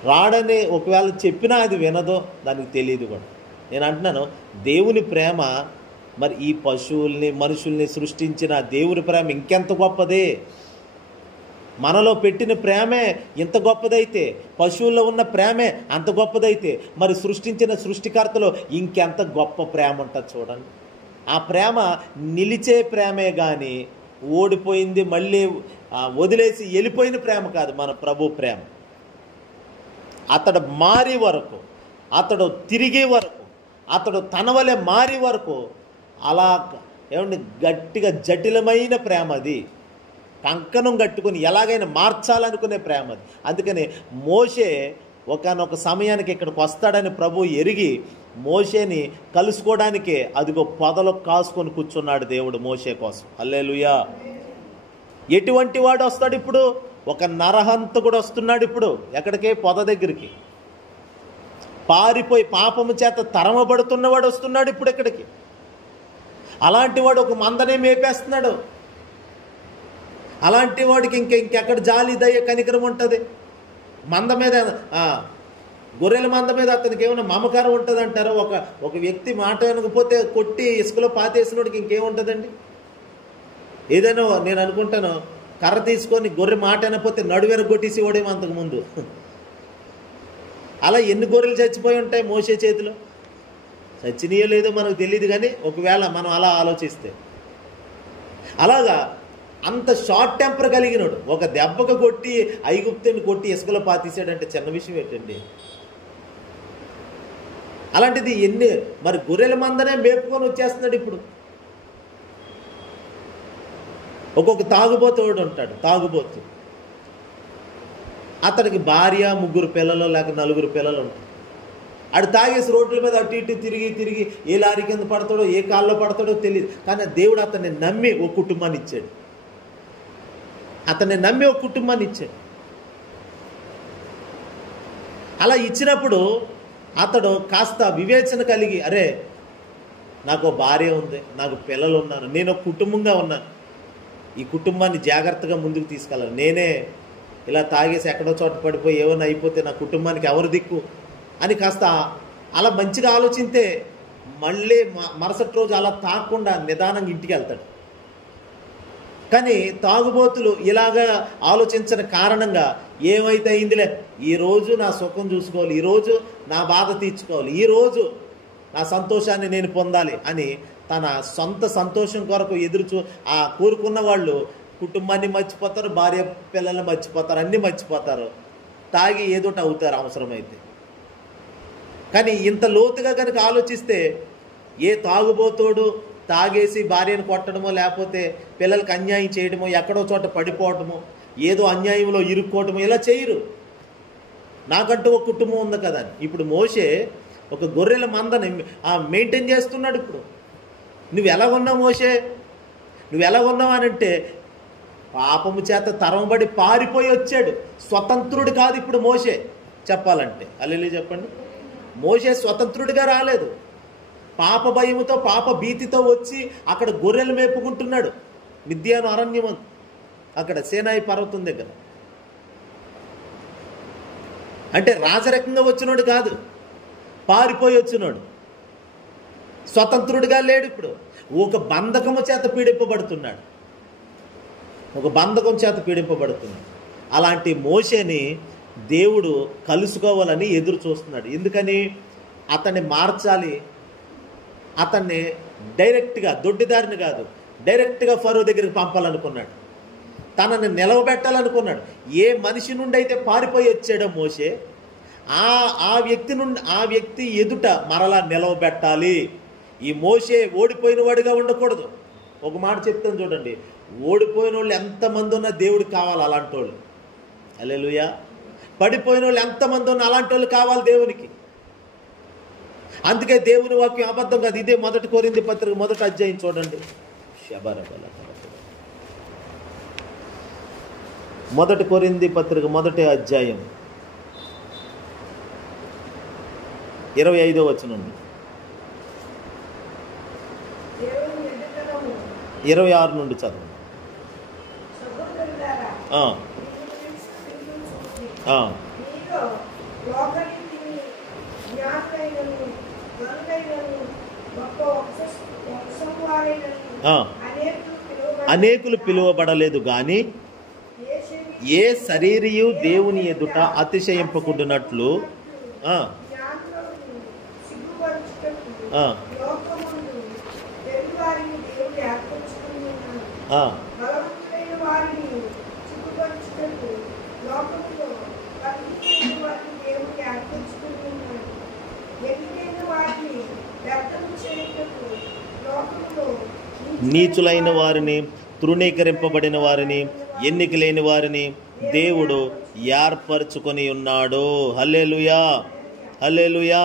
రాడని ఒకవేళ చెప్పినా అది వినదో, దానికి తెలియదు కూడా. నేను అంటున్నాను, దేవుని ప్రేమ మరి ఈ పశువుల్ని, మనుషుల్ని సృష్టించిన దేవుని ప్రేమ ఇంకెంత గొప్పదే. మనలో పెట్టిన ప్రేమే ఇంత గొప్పదైతే, పశువుల్లో ఉన్న ప్రేమే అంత గొప్పదైతే, మరి సృష్టించిన సృష్టికర్తలో ఇంకెంత గొప్ప ప్రేమ ఉంటుంది చూడండి. ఆ ప్రేమ నిలిచే ప్రేమే కానీ ఓడిపోయింది మళ్ళీ వదిలేసి వెళ్ళిపోయిన ప్రేమ కాదు మన ప్రభు ప్రేమ. అతడు మారి వరకు, అతడు తిరిగే వరకు, అతడు తన వలె మారి వరకు అలా ఏమండి గట్టిగా జటిలమైన ప్రేమ అది. కంకణం కట్టుకుని ఎలాగైనా మార్చాలనుకునే ప్రేమ అది. అందుకని మోషే ఒకానొక సమయానికి ఇక్కడికి వస్తాడని ప్రభు ఎరిగి మోషేని కలుసుకోవడానికే అదిగో పొదలు కాసుకొని కూర్చున్నాడు దేవుడు మోషే కోసం. హల్లెలూయా. ఎటువంటి వాడు వస్తాడు ఇప్పుడు? ఒక నరహంతకుడు వస్తున్నాడు ఇప్పుడు. ఎక్కడికి? పొద దగ్గరికి. పారిపోయి పాపము చేత తరమబడుతున్నవాడు వస్తున్నాడు ఇప్పుడు ఎక్కడికి. అలాంటి వాడు ఒక మందనే మేపేస్తున్నాడు. అలాంటి వాడికి ఇంకెక్కడ జాలి దయ కనికరం ఉంటుంది? మంద మీద, గొర్రెల మంద మీద అతనికి ఏమైనా మమకారం ఉంటుంది అంటారు? ఒక వ్యక్తి మాట అనకపోతే కొట్టి ఇసుకలో పాతేసినోడికి ఇంకేముంటుందండి? ఏదైనా నేను అనుకుంటాను, కర్ర తీసుకొని గొర్రె మాట అనకపోతే నడువెన కొట్టేసి వాడేమో అంతకుముందు. అలా ఎన్ని గొర్రెలు చచ్చిపోయి ఉంటాయి మోసే చేతిలో? చచ్చినాయో లేదో మనకు తెలియదు, కానీ ఒకవేళ మనం అలా ఆలోచిస్తే అలాగా అంత షార్ట్ టెంపర్ కలిగినాడు. ఒక దెబ్బకు కొట్టి ఐగుప్తుని కొట్టి ఇసుకలో పాతీసాడంటే చిన్న విషయం ఏంటండి? అలాంటిది మరి గొర్రెల మందనే మేపుకొని వచ్చేస్తున్నాడు ఇప్పుడు. ఒక్కొక్క తాగుబోతుడు ఉంటాడు, తాగుబోతు. అతడికి భార్య, 3 పిల్లలు లేక 4 పిల్లలు ఉంటారు. ఆడు తాగేసి రోడ్ల మీద అటు ఇటు తిరిగి ఏ లారీ కింద పడతాడో ఏ కాల్లో పడతాడో తెలియదు. కానీ దేవుడు అతన్ని నమ్మి ఒక కుటుంబాన్ని ఇచ్చాడు. అలా ఇచ్చినప్పుడు అతడు కాస్త వివేచన కలిగి, అరే నాకు భార్య ఉంది, నాకు పిల్లలు ఉన్నారు, నేను ఒక కుటుంబంగా ఉన్నాను, ఈ కుటుంబాన్ని జాగ్రత్తగా ముందుకు తీసుకెళ్ళాలి. నేనే ఇలా తాగేసి ఎక్కడో చోట పడిపోయి ఏమైనా అయిపోతే నా కుటుంబానికి ఎవరు దిక్కు అని కాస్త అలా మంచిగా ఆలోచిస్తే మళ్ళీ మరుసటి రోజు అలా తాగకుండా నిదానంగా ఇంటికి వెళ్తాడు. కానీ తాగుబోతులు ఇలాగా ఆలోచించిన కారణంగా ఏమైతే అయిందిలే, ఈరోజు నా సుఖం చూసుకోవాలి, ఈరోజు నా బాధ తీర్చుకోవాలి, ఈరోజు నా సంతోషాన్ని నేను పొందాలి అని తన సొంత సంతోషం కొరకు కోరుకున్న వాళ్ళు కుటుంబాన్ని మర్చిపోతారు, భార్య పిల్లల్ని మర్చిపోతారు, అన్నీ మర్చిపోతారు, తాగి ఏదోటి అవుతారు అవసరమైతే. కానీ ఇంత లోతుగా కనుక ఆలోచిస్తే ఏ తాగుబోతోడు తాగేసి భార్యను కొట్టడమో లేకపోతే పిల్లలకు అన్యాయం చేయడమో ఎక్కడో చోట పడిపోవడమో ఏదో అన్యాయంలో ఇరుక్కోవటమో ఇలా చేయరు. నాకంటూ ఒక కుటుంబం ఉంది కదా. ఇప్పుడు మోషే ఒక గొర్రెల మందని మెయింటైన్ చేస్తున్నాడు. ఇప్పుడు నువ్వు ఎలా ఉన్నావు మోషే? నువ్వు ఎలా ఉన్నావు అని అంటే పాపము చేత తరమబడి పారిపోయి వచ్చాడు. స్వతంత్రుడు కాదు ఇప్పుడు మోషే చెప్పాలంటే. హల్లెలూయా చెప్పండి. మోషే స్వతంత్రుడిగా రాలేదు. పాప భయముతో పాప భీతితో వచ్చి అక్కడ గొర్రెలు మేపుకుంటున్నాడు. మిద్యాను అరణ్యం అక్కడ సేనాయి పర్వతం దగ్గర. అంటే రాజరకంగా వచ్చినోడు కాదు, పారిపోయి వచ్చినోడు. స్వతంత్రుడిగా లేడు. ఇప్పుడు ఒక బంధకము చేత పీడింపబడుతున్నాడు. అలాంటి మోషేని దేవుడు కలుసుకోవాలని ఎదురు చూస్తున్నాడు. ఎందుకని? అతన్ని మార్చాలి, అతన్ని డైరెక్ట్గా దొడ్డిదారిని కాదు, డైరెక్ట్గా ఫరో దగ్గరికి పంపాలనుకున్నాడు, తనని నిలవబెట్టాలనుకున్నాడు. ఏ మనిషి నుండి అయితే పారిపోయి వచ్చాడో మోషే, ఆ వ్యక్తి ఎదుట మరలా నిలవబెట్టాలి. ఈ మోషే ఓడిపోయిన వాడిగా ఉండకూడదు. ఒక మాట చెప్తాను చూడండి, ఓడిపోయిన వాళ్ళు ఎంతమంది ఉన్నా దేవుడికి కావాలి అలాంటి వాళ్ళు. హల్లెలూయా. పడిపోయిన వాళ్ళు ఎంతమంది ఉన్నా అలాంటి వాళ్ళు కావాలి దేవునికి. అందుకే దేవుని వాక్యం అబద్ధం కాదు. ఇదే 1 కొరింథీ పత్రిక 1వ అధ్యాయం చూడండి. 1 కొరింథీ పత్రిక 1వ అధ్యాయం 25వ వచనం 26 నుండి చదవండి. అనేకులు పిలువబడలేదు గాని ఏ శరీరియు దేవుని ఎదుట అతిశయింపకుండునట్లు నీచులైన వారిని, తృణీకరింపబడిన వారిని, ఎన్నిక లేని వారిని దేవుడు ఏర్పరచుకొని ఉన్నాడు. హల్లెలూయా, హల్లెలూయా.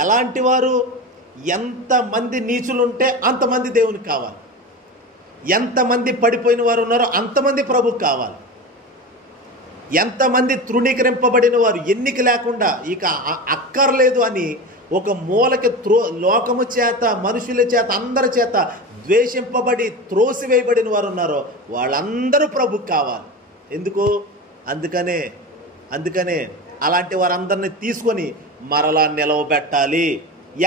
ఎలాంటి వారు? ఎంతమంది నీచులుంటే అంతమంది దేవునికి కావాలి, ఎంతమంది పడిపోయిన వారు ఉన్నారో అంతమంది ప్రభుకు కావాలి, ఎంతమంది తృణీకరింపబడిన వారు ఎన్నిక లేకుండా ఇక అక్కర్లేదు అని ఒక మూలకి లోకము చేత, మనుషుల చేత, అందరి చేత ద్వేషింపబడి త్రోసివేయబడిన వారు ఉన్నారో వాళ్ళందరూ ప్రభుకు కావాలి. ఎందుకు? అందుకనే అలాంటి వారందరిని తీసుకొని మరలా నిలవబెట్టాలి.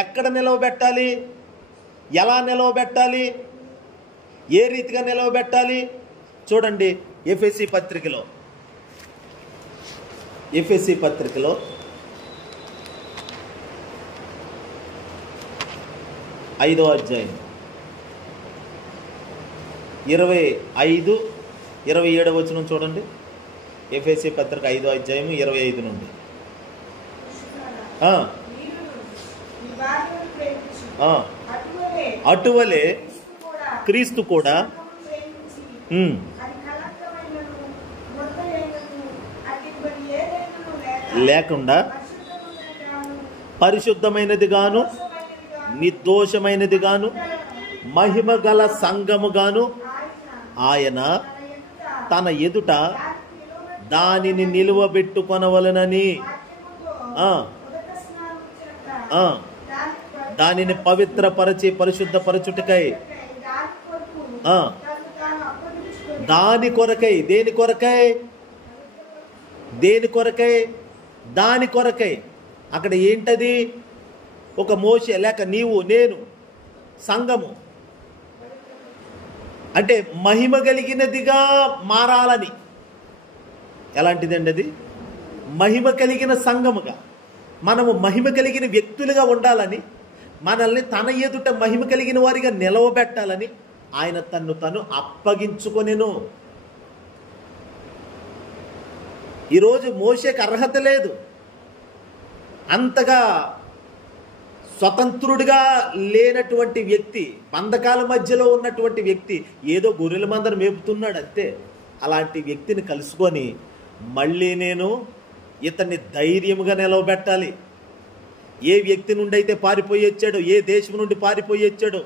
ఎక్కడ నిలవబెట్టాలి? ఎలా నిలవబెట్టాలి? ఏ రీతిగా నిలవబెట్టాలి? చూడండి, ఎఫెసీ పత్రికలో 5వ అధ్యాయం 25-27 వచనం చూడండి. ఎఫెసీ పత్రిక 5వ అధ్యాయం 25 నుండి. అటువలే క్రీస్తు కూడా లేకుండా పరిశుద్ధమైనది గాను నిర్దోషమైనది గాను మహిమ గల సంఘము గాను ఆయన తన ఎదుట దానిని నిలువబెట్టుకొనవలెనని దానిని పవిత్రపరచి పరిశుద్ధపరచుటకై దాని కొరకై. దేని కొరకై? దేని కొరకై? దాని కొరకై. అక్కడ ఏంటది? ఒక మోషే లేక నీవు, నేను, సంఘము అంటే మహిమ కలిగినదిగా మారాలని. ఎలాంటిదండి అది? మహిమ కలిగిన సంఘముగా, మనము మహిమ కలిగిన వ్యక్తులుగా ఉండాలని, మనల్ని తన ఎదుట మహిమ కలిగిన వారిగా నిలవబెట్టాలని ఆయన తను అప్పగించుకొనెను. ఈరోజు మోషేకి అర్హత లేదు. అంతగా స్వతంత్రుడిగా లేనటువంటి వ్యక్తి, బంధకాల మధ్యలో ఉన్నటువంటి వ్యక్తి, ఏదో గొర్రెల మందను మేపుతున్నాడు అంతే. అలాంటి వ్యక్తిని కలుసుకొని మళ్ళీ నేను ఇతన్ని ధైర్యముగా నిలవబెట్టాలి. ఏ వ్యక్తి నుండి అయితే పారిపోయి వచ్చాడో, ఏ దేశం నుండి పారిపోయి వచ్చాడో,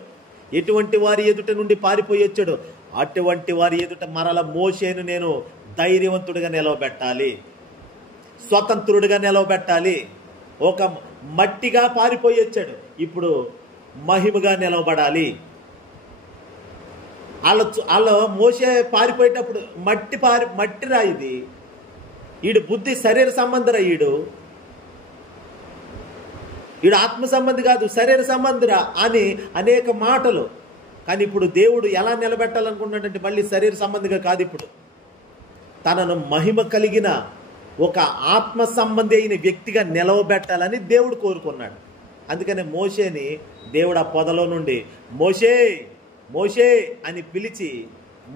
ఎటువంటి వారి ఎదుట నుండి పారిపోయి వచ్చాడో అటువంటి వారి ఎదుట మరల మోషేను నేను ధైర్యవంతుడిగా నిలవబెట్టాలి, స్వతంత్రుడిగా నిలవబెట్టాలి. ఒక మట్టిగా పారిపోయి వచ్చాడు, ఇప్పుడు మహిమగా నిలవబడాలి. వాళ్ళ మోషే పారిపోయేటప్పుడు మట్టిరా ఇది, ఈడు బుద్ధి శరీర సంబంధిరా, ఈడు ఆత్మ సంబంధి కాదు, శరీర సంబంధిరా అని అనేక మాటలు. కానీ ఇప్పుడు దేవుడు ఎలా నిలబెట్టాలనుకున్నాడంటే మళ్ళీ శరీర సంబంధిగా కాదు, ఇప్పుడు తనను మహిమ కలిగిన ఒక ఆత్మ సంబంధి అయిన వ్యక్తిగా నిలవబెట్టాలని దేవుడు కోరుకున్నాడు. అందుకనే మోషేని దేవుడు ఆ పొదలో నుండి మోషే మోషే అని పిలిచి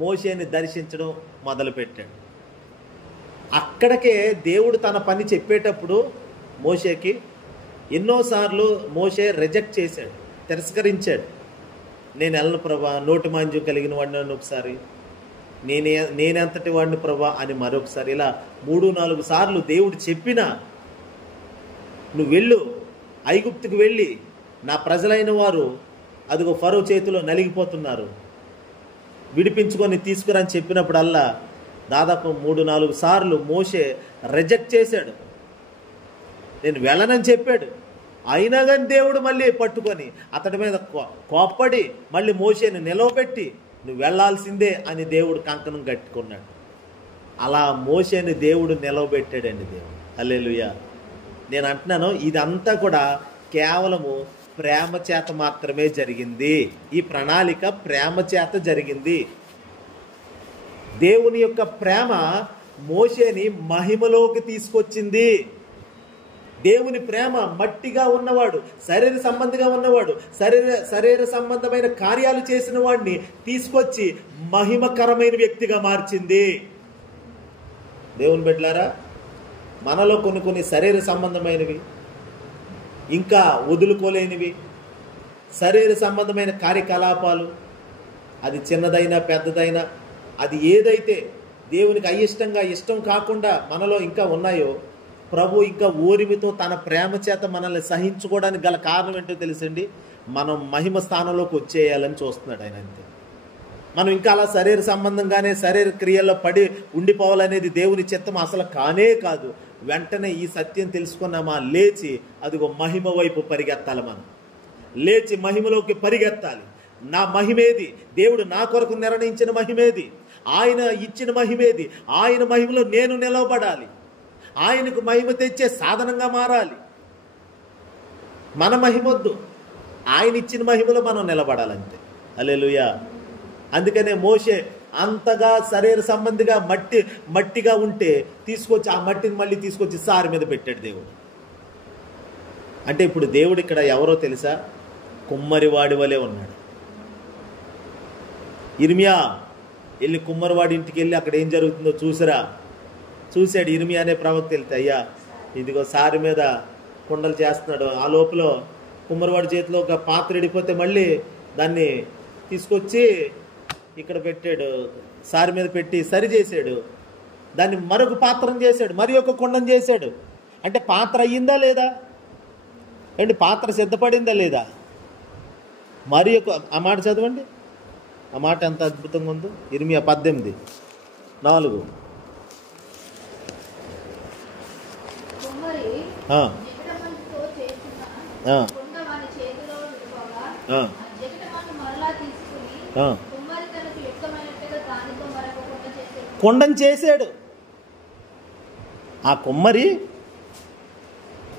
మోషేని దర్శించడం మొదలుపెట్టాడు. అక్కడికే దేవుడు తన పని చెప్పేటప్పుడు మోషేకి ఎన్నోసార్లు మోషే రిజెక్ట్ చేశాడు, తిరస్కరించాడు. నేను వెళ్ళను ప్రభా, నోటి మాంద్యం కలిగిన వాడిని ఒకసారి, నేనెంతటి వాడిని ప్రభా అని మరొకసారి, ఇలా 3-4 సార్లు దేవుడు చెప్పినా నువ్వు వెళ్ళు, ఐగుప్తుకు వెళ్ళి నా ప్రజలైన వారు అదిగో ఫరో చేతిలో నలిగిపోతున్నారు, విడిపించుకొని తీసుకురని చెప్పినప్పుడల్లా దాదాపు 3-4 సార్లు మోషే రిజెక్ట్ చేశాడు. నేను వెళ్ళనని చెప్పాడు. అయినా కానీ దేవుడు మళ్ళీ పట్టుకొని అతడి మీద కోప్పడి మళ్ళీ మోషేని నిలవబెట్టి నువ్వు వెళ్ళాల్సిందే అని దేవుడు కంకణం కట్టుకున్నాడు. అలా మోషేని దేవుడు నిలవబెట్టాడండి దేవుడు. హల్లెలూయా. నేను అంటున్నాను, ఇదంతా కూడా కేవలము ప్రేమ చేత మాత్రమే జరిగింది. ఈ ప్రణాళిక ప్రేమ చేత జరిగింది. దేవుని యొక్క ప్రేమ మోషేని మహిమలోకి తీసుకొచ్చింది. దేవుని ప్రేమ మట్టిగా ఉన్నవాడు, శరీర సంబంధిగా ఉన్నవాడు, శరీర సంబంధమైన కార్యాలు చేసిన వాడిని తీసుకొచ్చి మహిమకరమైన వ్యక్తిగా మార్చింది. దేవుని బిడ్డలారా, మనలో కొన్ని శరీర సంబంధమైనవి, ఇంకా వదులుకోలేనివి, శరీర సంబంధమైన కార్యకలాపాలు, అది చిన్నదైనా పెద్దదైనా, అది ఏదైతే దేవునికి అయిష్టంగా ఇష్టం కాకుండా మనలో ఇంకా ఉన్నాయో ప్రభు ఇంకా ఓరిమితో తన ప్రేమ చేత మనల్ని సహించుకోవడానికి గల కారణం ఏంటో తెలుసండి, మనం మహిమ స్థానంలోకి వచ్చేయాలని చూస్తున్నాడు ఆయన. అంతే. మనం ఇంకా అలా శరీర సంబంధంగానే శరీర క్రియల్లో పడి ఉండిపోవాలనేది దేవుని చిత్తం అసలు కానే కాదు. వెంటనే ఈ సత్యం తెలుసుకున్నామా, లేచి అదిగో మహిమ వైపు పరిగెత్తాలి. మనం లేచి మహిమలోకి పరిగెత్తాలి. నా మహిమేది, దేవుడు నా కొరకు నిర్ణయించిన మహిమేది, ఆయన ఇచ్చిన మహిమేది, ఆయన మహిమలో నేను నిలవబడాలి, ఆయనకు మహిమ తెచ్చే సాధనంగా మారాలి. మన మహిమొద్దు, ఆయన ఇచ్చిన మహిమలో మనం నిలబడాలంతే. హల్లెలూయా. అందుకనే మోషే అంతగా శరీర సంబంధిగా మట్టిగా ఉంటే తీసుకొచ్చి ఆ మట్టిని మళ్ళీ తీసుకొచ్చి సారి మీద పెట్టాడు దేవుడు. అంటే ఇప్పుడు దేవుడు ఇక్కడ ఎవరో తెలుసా, కుమ్మరివాడి వలె ఉన్నాడు. ఇర్మియా వెళ్ళి కుమ్మరివాడి ఇంటికి వెళ్ళి అక్కడ ఏం జరుగుతుందో చూసిరా. చూశాడు. ఇర్మియా అనే ప్రవక్త వెళ్తే, అయ్యా ఇదిగో సారి మీద కుండలు చేస్తున్నాడు. ఆ లోపల కుమ్మరివాడి చేతిలో ఒక పాత్ర ఎడిపోతే మళ్ళీ దాన్ని తీసుకొచ్చి ఇక్కడ పెట్టాడు, సారి మీద పెట్టి సరి చేశాడు. దాన్ని మరొక పాత్రం చేశాడు, మరి ఒక కుండం చేశాడు. అంటే పాత్ర అయ్యిందా లేదా అండి? పాత్ర సిద్ధపడిందా లేదా? మరి ఆ మాట చదవండి. ఆ మాట ఎంత అద్భుతంగా ఉందో. ఇర్మియా 18:4. కుండం చేశాడు ఆ కుమ్మరి.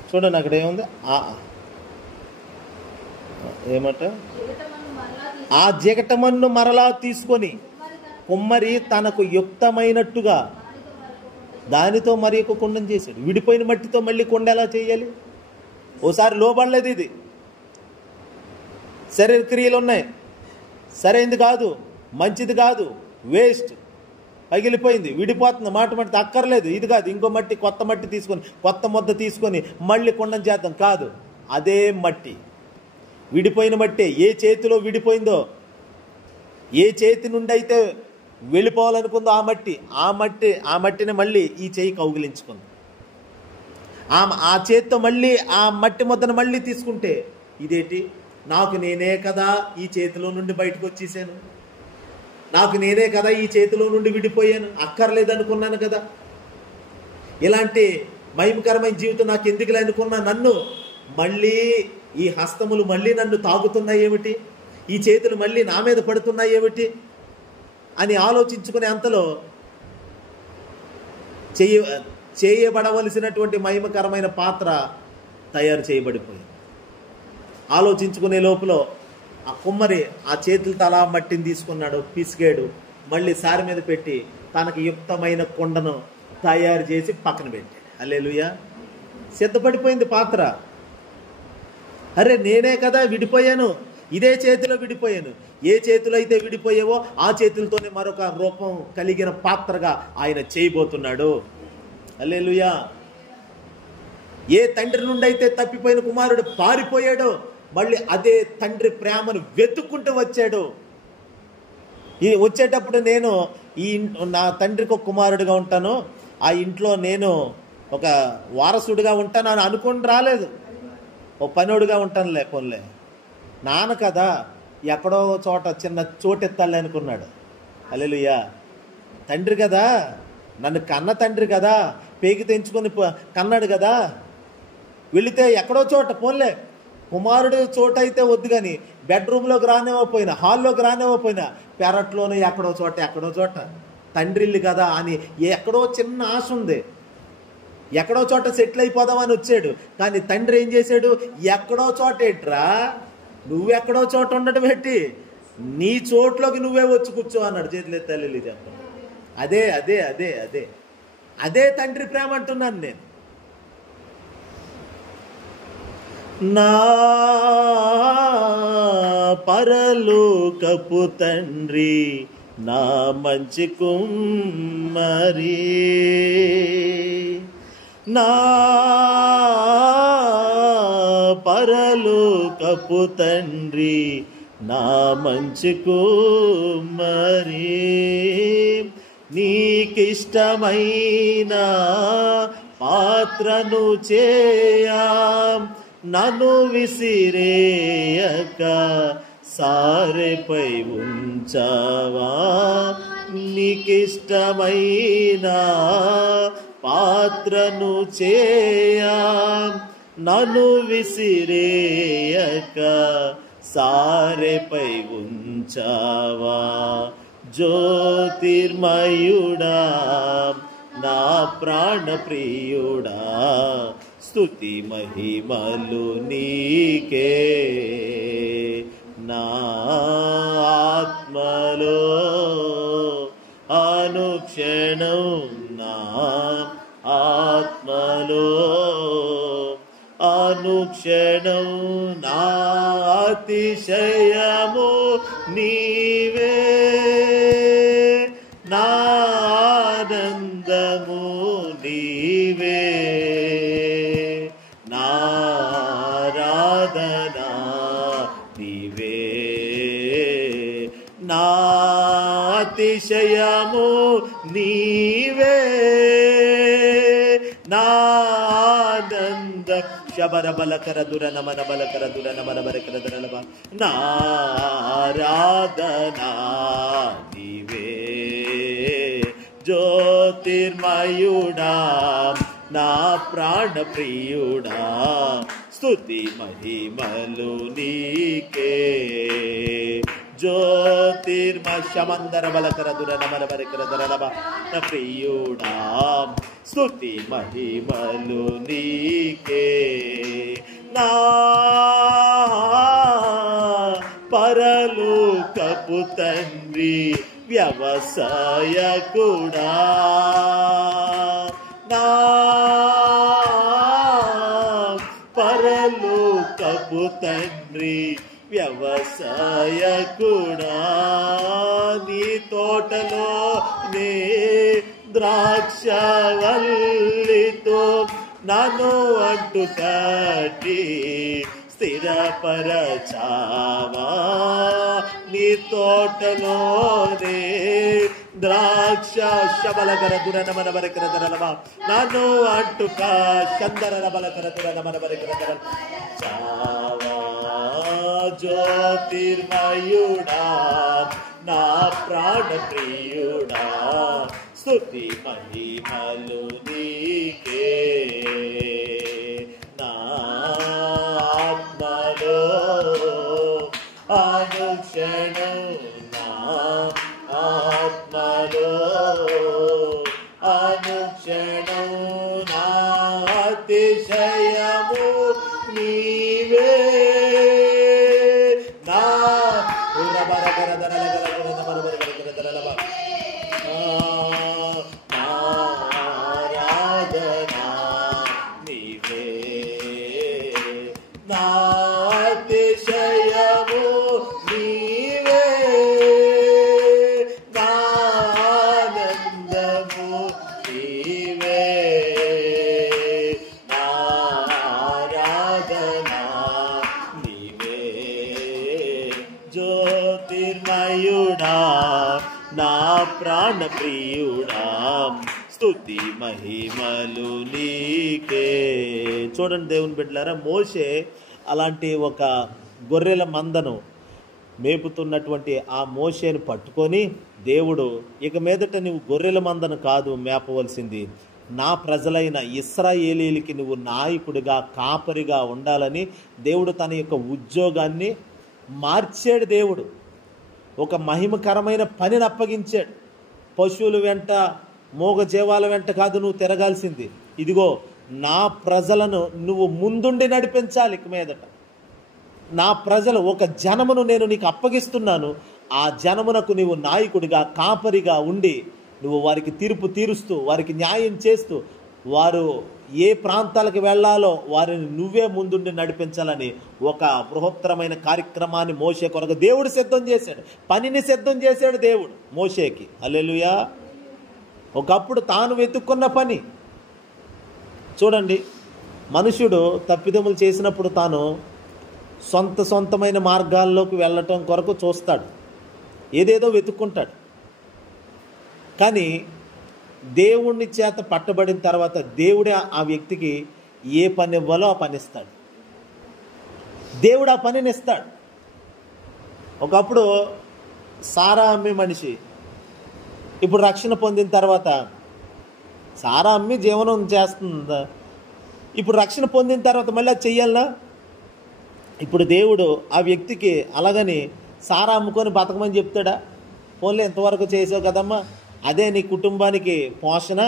చూడండి అక్కడ ఏముంది, ఏమట, ఆ జిగటమన్ను మరలా తీసుకొని కుమ్మరి తనకు యుక్తమైనట్టుగా దానితో మరి ఒక కుండం చేశాడు. విడిపోయిన మట్టితో మళ్ళీ కుండ ఎలా చేయాలి? ఓసారి లోబడలేదు, ఇది శరీర క్రియలు ఉన్నాయి, సరైనది కాదు, మంచిది కాదు, వేస్ట్, పగిలిపోయింది, విడిపోతుంది, మట్టి అక్కర్లేదు, ఇది కాదు, ఇంకో మట్టి, కొత్త మట్టి తీసుకొని, కొత్త ముద్ద తీసుకొని మళ్ళీ కుండం చేద్దాం కాదు. అదే మట్టి, విడిపోయిన మట్టి, ఏ చేతిలో విడిపోయిందో, ఏ చేతి నుండి అయితే వెళ్ళిపోవాలనుకుందో ఆ మట్టిని మళ్ళీ ఈ చేయి కౌగిలించుకుంది. ఆ చేతితో మళ్ళీ ఆ మట్టి ముద్దను మళ్ళీ తీసుకుంటే, ఇదేంటి, నాకు నేనే కదా ఈ చేతిలో నుండి బయటకు వచ్చేసాను, నాకు నేనే కదా ఈ చేతిలో నుండి విడిపోయాను, అక్కర్లేదనుకున్నాను కదా, ఇలాంటి మహిమకరమైన జీవితం నాకు ఎందుకులే అనుకున్నా, నన్ను మళ్ళీ ఈ హస్తములు మళ్ళీ నన్ను తాగుతున్నాయి ఏమిటి, ఈ చేతులు మళ్ళీ నా మీద పడుతున్నాయి ఏమిటి అని ఆలోచించుకునే అంతలో చేయబడవలసినటువంటి మహిమకరమైన పాత్ర తయారు చేయబడిపోయింది. ఆలోచించుకునే లోపల ఆ కుమ్మరి ఆ చేతులతో అలా మట్టిని తీసుకున్నాడు, పిసికాడు, మళ్ళీ సారి మీద పెట్టి తనకు యుక్తమైన కుండను తయారు చేసి పక్కన పెట్టాడు. హల్లెలూయా. సిద్ధపడిపోయింది పాత్ర. అరే నేనే కదా విడిపోయాను, ఇదే చేతిలో విడిపోయాను, ఏ చేతిలో అయితే విడిపోయావో ఆ చేతులతోనే మరొక రూపం కలిగిన పాత్రగా ఆయన చేయబోతున్నాడు. హల్లెలూయా. ఏ తండ్రి నుండి అయితే తప్పిపోయిన కుమారుడు పారిపోయాడో మళ్ళీ అదే తండ్రి ప్రేమను వెతుక్కుంటూ వచ్చాడు. వచ్చేటప్పుడు నేను నా తండ్రికి ఒక కుమారుడిగా ఉంటాను, ఆ ఇంట్లో నేను ఒక వారసుడిగా ఉంటాను అని అనుకుని రాలేదు, ఓ పనోడుగా ఉంటాను లేకపోలే, నాన్న కదా ఎక్కడో చోట చిన్న చోటెత్తాలి అనుకున్నాడు. హల్లెలూయా. తండ్రి కదా, నన్ను కన్న తండ్రి కదా, పేకి తెంచుకొని కన్నాడు కదా, వెళితే ఎక్కడో చోట పోన్లే, కుమారుడు చోట అయితే వద్దు కానీ బెడ్రూమ్లోకి రానివ్వకపోయినా, హాల్లోకి రానివ్వకపోయినా, పెరట్లోనే ఎక్కడో చోట తండ్రిల్లు కదా అని ఎక్కడో చిన్న ఆశ ఉంది, ఎక్కడో చోట సెటిల్ అయిపోదామని వచ్చాడు. కానీ తండ్రి ఏం చేశాడు, ఎక్కడో చోట ఏంట్రా, నువ్వెక్కడో చోట ఉండటం పెట్టి నీ చోట్లోకి నువ్వే వచ్చి కూర్చో అన్నాడు. చేతులు ఎత్తాలి చెప్పండి. అదే అదే అదే అదే అదే తండ్రి ప్రేమ అంటున్నాను నేను. నా పరలోకపు తండ్రి, నా మంచి కుమ్మరి, నా పరలోకపు తండ్రి, నా మంచి కుమ్మరి, నీకిష్టమైన పాత్రను చేయా నన్ను విసిరేయక సారెపై ఉంచావా. నీకిష్టమైన పాత్రను చేయా నన్ను విసిరేయక సారెపై ఉంచావా. జ్యోతిర్మయుడా నా ప్రాణ ప్రియుడా స్తుతి మహిమలు నీకే. నా ఆత్మలో అనుక్షణం నా ఆత్మలో అనుక్షణం నా అతిశయము నీవే. నా ఆనందము నీవే. నా ఆరాధన నీవే. నా అతిశయము నీవే. నా ఆనంద శబర బలకర దుర నమన బలకర దుర నమన బలకర దురలభ. నా ఆరాధన నీవే. జ్యోతిర్మయుడా నా ప్రాణ ప్రియుడా స్తుతి మహిమలు నీకే. జ్యోతిర్మశమందర బలకర దుర నమన బలకర దురలభ ప్రియుడా స్తుతి మహిమలు నీకే. నా పరలోకపు తండ్రి వ్యవసాయకుడా నా పరలోకపు తండ్రి వ్యవసాయకుడా. నీ తోటలో నే ద్రాక్షవల్లితో నన్ను అంటు కట్టి స్థిరపరచావా. నీ తోటలోనే ద్రాక్ష శబలకర దురనమన బరకర ధరలమా నన్ను అంటుక చందర బలకర దురనమన బరకర ధర చావా. జ్యోతిర్మయుడా నా ప్రాణ ప్రియుడా స్తుతి మహిమలు నీకే. నా ఆత్మలో అనుక్షణం నా ఆత్మలో అనుక్షణం నా అతిశయము నీవే. నా బరకర ధరల ఆరాధనా నీవే. నా అతిశయము నీవే. నా ఆనందము నీవే. నా ఆరాధనా నీవే. జ్యోతిర్మయుడా నా ప్రాణ ప్రియుడా స్తుతి మహిమలు నీకే. చూడండి దేవుని బిడ్డలారా, మోషే అలాంటి ఒక గొర్రెల మందను మేపుతున్నటువంటి ఆ మోషేను పట్టుకొని దేవుడు ఇక మీదట నువ్వు గొర్రెల మందను కాదు మేపవలసింది, నా ప్రజలైన ఇశ్రాయేలీలకి నువ్వు నాయకుడిగా కాపరిగా ఉండాలని దేవుడు తన యొక్క ఉద్యోగాన్ని మార్చాడు. దేవుడు ఒక మహిమకరమైన పనిని అప్పగించాడు. పశువుల వెంట మోగ జీవాల వెంట కాదు నువ్వు తిరగాల్సింది, ఇదిగో నా ప్రజలను నువ్వు ముందుండి నడిపించాలి. ఇక మీదట నా ప్రజలు ఒక జనమును నేను నీకు అప్పగిస్తున్నాను, ఆ జనమునకు నీవు నాయకుడిగా కాపరిగా ఉండి నువ్వు వారికి తీర్పు తీరుస్తూ వారికి న్యాయం చేస్తూ వారు ఏ ప్రాంతాలకు వెళ్ళాలో వారిని నువ్వే ముందుండి నడిపించాలని ఒక బృహత్తరమైన కార్యక్రమాన్ని మోషే కొరకు దేవుడు సిద్ధం చేశాడు. పనిని సిద్ధం చేశాడు దేవుడు మోషేకి. హల్లెలూయా. ఒకప్పుడు తాను వెతుక్కున్న పని చూడండి. మనుషుడు తప్పిదములు చేసినప్పుడు తాను సొంతమైన మార్గాల్లోకి వెళ్ళటం కొరకు చూస్తాడు, ఏదేదో వెతుక్కుంటాడు. కానీ దేవుని చేత పట్టబడిన తర్వాత దేవుడే ఆ వ్యక్తికి ఏ పని ఇవ్వాలో ఆ పని ఇస్తాడు. దేవుడు ఆ పనిని ఇస్తాడు. ఒకప్పుడు సారా అమ్మే మనిషి ఇప్పుడు రక్షణ పొందిన తర్వాత సారా అమ్మి జీవనం చేస్తుందా? ఇప్పుడు రక్షణ పొందిన తర్వాత మళ్ళీ అది చెయ్యాలనా? ఇప్పుడు దేవుడు ఆ వ్యక్తికి అలాగని సారా అమ్ముకొని బతకమని చెప్తాడా? పోన్లే ఎంతవరకు చేసావు కదమ్మా, అదే నీ కుటుంబానికి పోషణ,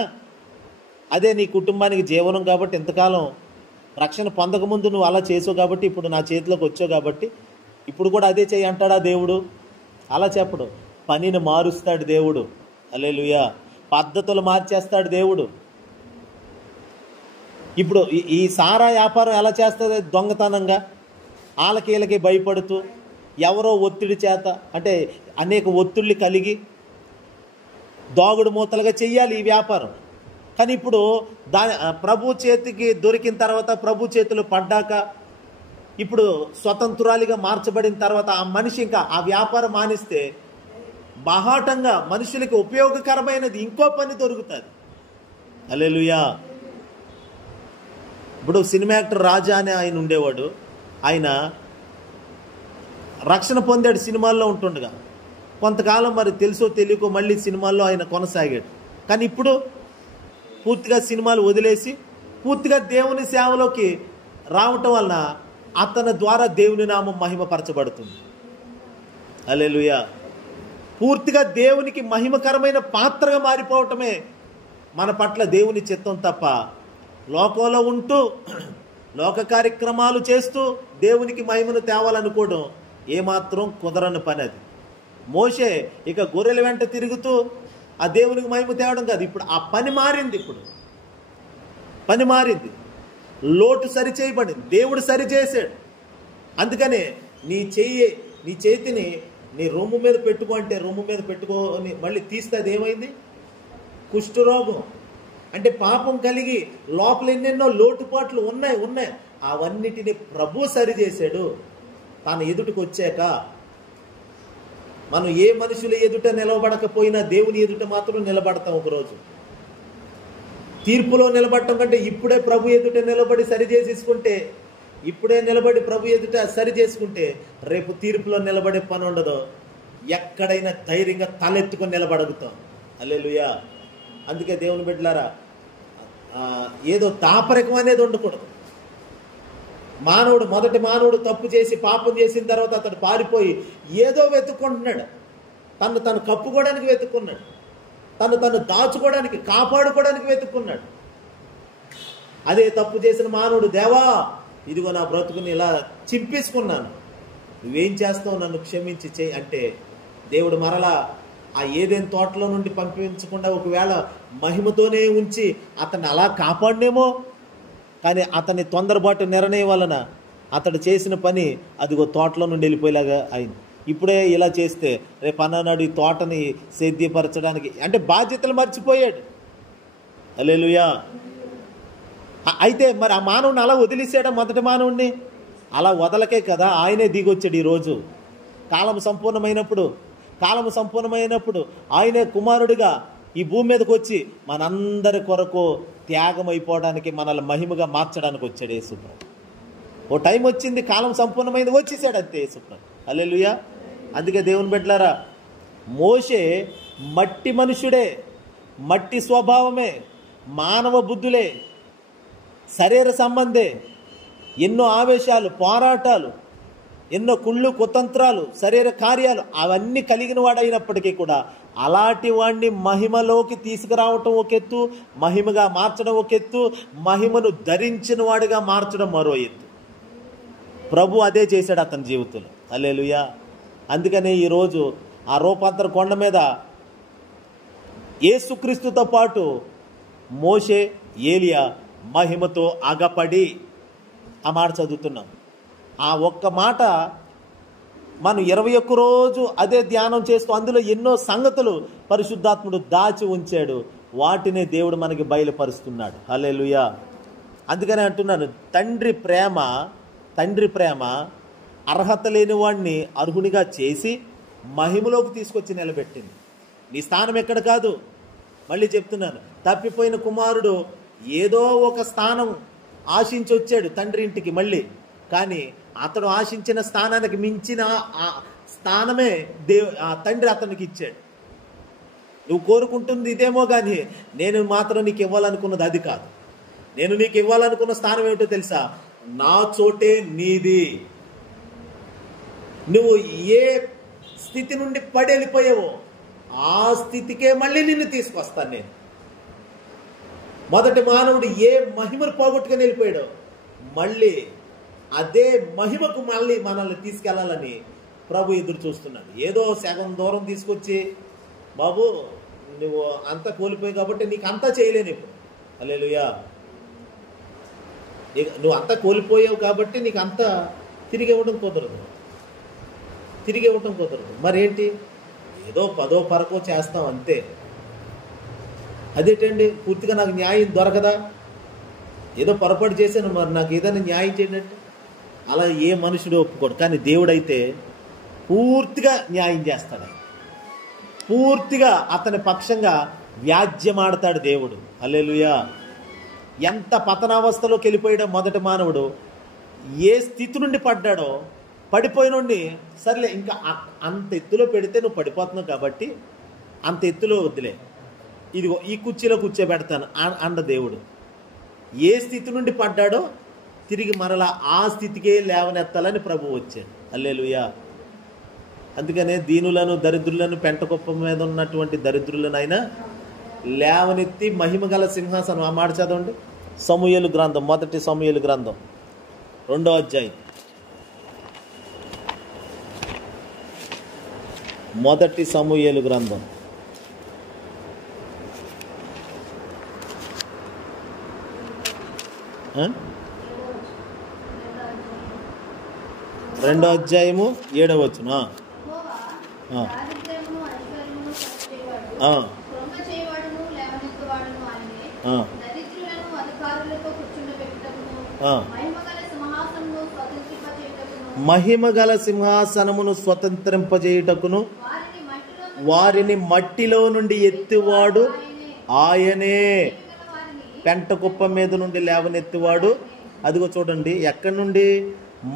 అదే నీ కుటుంబానికి జీవనం కాబట్టి ఇంతకాలం రక్షణ పొందకముందు నువ్వు అలా చేసావు కాబట్టి ఇప్పుడు నా చేతిలోకి వచ్చావు కాబట్టి ఇప్పుడు కూడా అదే చెయ్యి అంటాడా దేవుడు? అలా చెప్పడు. పనిని మారుస్తాడు దేవుడు. హల్లెలూయా. పద్ధతులు మార్చేస్తాడు దేవుడు. ఇప్పుడు ఈ సారా వ్యాపారం ఎలా చేస్తుంది? దొంగతనంగా, ఆలకీలకి భయపడుతూ, ఎవరో ఒత్తిడి చేత, అంటే అనేక ఒత్తిళ్ళు కలిగి దాగుడు మూతలుగా చెయ్యాలి ఈ వ్యాపారం. కానీ ఇప్పుడు ప్రభు చేతికి దొరికిన తర్వాత, ప్రభు చేతులు పడ్డాక, ఇప్పుడు స్వతంత్రాలుగా మార్చబడిన తర్వాత ఆ మనిషి ఇంకా ఆ వ్యాపారం మానిస్తే బాహాటంగా మనుషులకి ఉపయోగకరమైనది ఇంకో పని దొరుకుతుంది. హల్లెలూయా. ఇప్పుడు సినిమా యాక్టర్ రాజా అని ఆయన ఉండేవాడు. ఆయన రక్షణ పొందాడు సినిమాల్లో ఉంటుండగా. కొంతకాలం మరి తెలుసో తెలియకో మళ్ళీ సినిమాల్లో ఆయన కొనసాగాడు. కానీ ఇప్పుడు పూర్తిగా సినిమాలు వదిలేసి పూర్తిగా దేవుని సేవలోకి రావటం వలన అతని ద్వారా దేవుని నామం మహిమపరచబడుతుంది. హల్లెలూయా. పూర్తిగా దేవునికి మహిమకరమైన పాత్రగా మారిపోవటమే మన పట్ల దేవుని చిత్తం తప్ప లోకంలో ఉంటూ లోక కార్యక్రమాలు చేస్తూ దేవునికి మహిమను తేవాలనుకోవడం ఏమాత్రం కుదరని పని అది. మోషే ఇక గొర్రెల వెంట తిరుగుతూ ఆ దేవునికి మహిమ తేవడం కాదు. ఇప్పుడు ఆ పని మారింది. ఇప్పుడు పని మారింది. లోటు సరి చేయబడింది. దేవుడు సరి చేశాడు. అందుకనే నీ చేతిని నీ రొమ్ము మీద పెట్టుకో అంటే రొమ్ము మీద పెట్టుకోని మళ్ళీ తీస్తే అది ఏమైంది? కుష్ఠరోగం. అంటే పాపం కలిగి లోపల ఎన్నెన్నో లోటుపాట్లు ఉన్నాయి. అవన్నిటిని ప్రభు సరి చేశాడు. తాను ఎదుటికి వచ్చాక మనం ఏ మనుషుల ఎదుట నిలబడకపోయినా దేవుని ఎదుట మాత్రం నిలబడతాం. ఒకరోజు తీర్పులో నిలబడటం కంటే ఇప్పుడే ప్రభు ఎదుట నిలబడి సరి చేసేసుకుంటే, ఇప్పుడే నిలబడి ప్రభు ఎదుట సరి చేసుకుంటే రేపు తీర్పులో నిలబడే పని ఉండదు. ఎక్కడైనా ధైర్యంగా తలెత్తుకొని నిలబడగుతాం. హల్లెలూయా. అందుకే దేవుని బిడ్డలారా, ఏదో తాపరికం అనేది ఉండకూడదు. మొదటి మానవుడు తప్పు చేసి పాపం చేసిన తర్వాత అతడు పారిపోయి ఏదో వెతుక్కుంటున్నాడు. తను కప్పుకోవడానికి వెతుక్కున్నాడు. తను దాచుకోవడానికి, కాపాడుకోవడానికి వెతుక్కున్నాడు. అదే తప్పు చేసిన మానవుడు, దేవా ఇదిగో నా బ్రతుకుని ఇలా చింపేసుకున్నాను, నువ్వేం చేస్తావు, నన్ను క్షమించి చేయి అంటే దేవుడు మరలా ఆ ఏదైనా తోటలో నుండి పంపించకుండా ఒకవేళ మహిమతోనే ఉంచి అతన్ని అలా కాపాడినేమో. కానీ అతని తొందరపాటు నిర్ణయం వలన అతడు చేసిన పని అదిగో తోటలో నుండి వెళ్ళిపోయేలాగా అయింది. ఇప్పుడే ఇలా చేస్తే రేపు అన్నాడు ఈ తోటని సేద్యపరచడానికి, అంటే బాధ్యతలు మర్చిపోయాడు. హల్లెలూయా. అయితే మరి ఆ మానవుని అలా వదిలేసాడా? మొదటి మానవుడిని అలా వదలకే కదా ఆయనే దిగొచ్చాడు. ఈరోజు కాలం సంపూర్ణమైనప్పుడు ఆయనే కుమారుడిగా ఈ భూమి మీదకి వచ్చి మనందరి కొరకు త్యాగం అయిపోవడానికి, మనల్ని మహిమగా మార్చడానికి వచ్చాడు యేసుప్రభు. ఓ టైం వచ్చింది, కాలం సంపూర్ణమైంది, వచ్చేసాడు అంతే యేసుప్రభు. హల్లెలూయా. అందుకే దేవుని బిడ్డలారా, మోషే మట్టి మనుషుడే, మట్టి స్వభావమే, మానవ బుద్ధులే, శరీర సంబంధే, ఎన్నో ఆవేశాలు, పోరాటాలు, ఎన్నో కుళ్ళు కుతంత్రాలు, శరీర కార్యాలు అవన్నీ కలిగిన వాడైనప్పటికీ కూడా అలాంటి వాడిని మహిమలోకి తీసుకురావటం ఒక ఎత్తు, మహిమగా మార్చడం ఒక ఎత్తు, మహిమను ధరించిన వాడిగా మార్చడం మరో ఎత్తు. ప్రభు అదే చేశాడు అతని జీవితంలో. హల్లెలూయా. అందుకనే ఈరోజు ఆ రూపాంతర కొండ మీద యేసుక్రీస్తుతో పాటు మోషే, ఏలియా మహిమతో అగపడి ఆ మాట చదువుతున్నాం. ఆ ఒక్క మాట మనం 21 రోజు అదే ధ్యానం చేస్తూ అందులో ఎన్నో సంగతులు పరిశుద్ధాత్ముడు దాచి ఉంచాడు. వాటినే దేవుడు మనకి బయలుపరుస్తున్నాడు. హల్లెలూయా. అందుకనే అంటున్నాను, తండ్రి ప్రేమ అర్హత లేని వాడిని అర్హునిగా చేసి మహిమలోకి తీసుకొచ్చి నిలబెట్టింది. నీ స్థానం ఎక్కడ కాదు, మళ్ళీ చెప్తున్నాను, తప్పిపోయిన కుమారుడు ఏదో ఒక స్థానం ఆశించి వచ్చాడు తండ్రి ఇంటికి మళ్ళీ. కానీ అతడు ఆశించిన స్థానానికి మించిన ఆ స్థానమే ఆ తండ్రి అతనికి ఇచ్చాడు. నువ్వు కోరుకుంటుంది ఇదేమో కానీ నేను మాత్రం నీకు ఇవ్వాలనుకున్నది అది కాదు. నేను నీకు ఇవ్వాలనుకున్న స్థానం ఏమిటో తెలుసా? నా చోటే నీది. నువ్వు ఏ స్థితి నుండి పడి వెళ్ళిపోయావో ఆ స్థితికే మళ్ళీ నిన్ను తీసుకొస్తాను నేను. మొదటి మానవుడు ఏ మహిమను పోగొట్టుకుని వెళ్ళిపోయాడో మళ్ళీ అదే మహిమకు మళ్ళీ మనల్ని తీసుకెళ్లాలని ప్రభు ఎదురు చూస్తున్నాడు. ఏదో సగం దూరం తీసుకొచ్చి, బాబు నువ్వు అంతా కోల్పోయావు కాబట్టి నీకు అంతా చేయలేను ఇప్పుడు, హల్లెలూయా, నువ్వు అంతా కోల్పోయావు కాబట్టి నీకు అంతా తిరిగి ఇవ్వడం కుదరదు, తిరిగి ఇవ్వటం కుదరదు. మరేంటి, ఏదో 10వ 11వ చేస్తాం అంతే. అదేంటండి, పూర్తిగా నాకు న్యాయం దొరకదా? ఏదో పొరపాటు చేశాను, మరి నాకు ఏదైనా న్యాయం చేయండి అంటే అలా ఏ మనుషుడు ఒప్పుకోడు. కానీ దేవుడైతే పూర్తిగా న్యాయం చేస్తాడు. పూర్తిగా అతని పక్షంగా వ్యాజ్యమాడతాడు దేవుడు. హల్లెలూయా. ఎంత పతనావస్థలోకి వెళ్ళిపోయాడో మొదటి మానవుడు, ఏ స్థితి నుండి పడ్డాడో, పడిపోయినోడిని సర్లే ఇంకా అంత ఎత్తులో పెడితే నువ్వు పడిపోతున్నావు కాబట్టి అంత ఎత్తులో వద్దులే, ఇదిగో ఈ కుర్చీలో కూర్చోబెడతాను అండ దేవుడు. ఏ స్థితి నుండి పడ్డాడో తిరిగి మరలా ఆ స్థితికే లేవనెత్తాలని ప్రభు వచ్చాడు. హల్లెలూయా. అందుకనే దీనులను దరిద్రులను పెంటకుప్ప మీద ఉన్నటువంటి దరిద్రులను అయినా లేవనెత్తి మహిమ గల సింహాసనం. ఆ మాట చదవండి, సమూయేలు గ్రంథం, మొదటి సమూయేలు గ్రంథం 2వ అధ్యాయం. మొదటి సమూయేలు గ్రంథం 2వ అధ్యాయము 7వ వచనం. మహిమగల సింహాసనమును స్వతంత్రింపజేయుటకును వారిని మట్టిలో నుండి ఎత్తివాడు ఆయనే. పెంట కుప్ప మీద నుండి లేవనెత్తివాడు. అదిగో చూడండి, ఎక్కడి నుండి?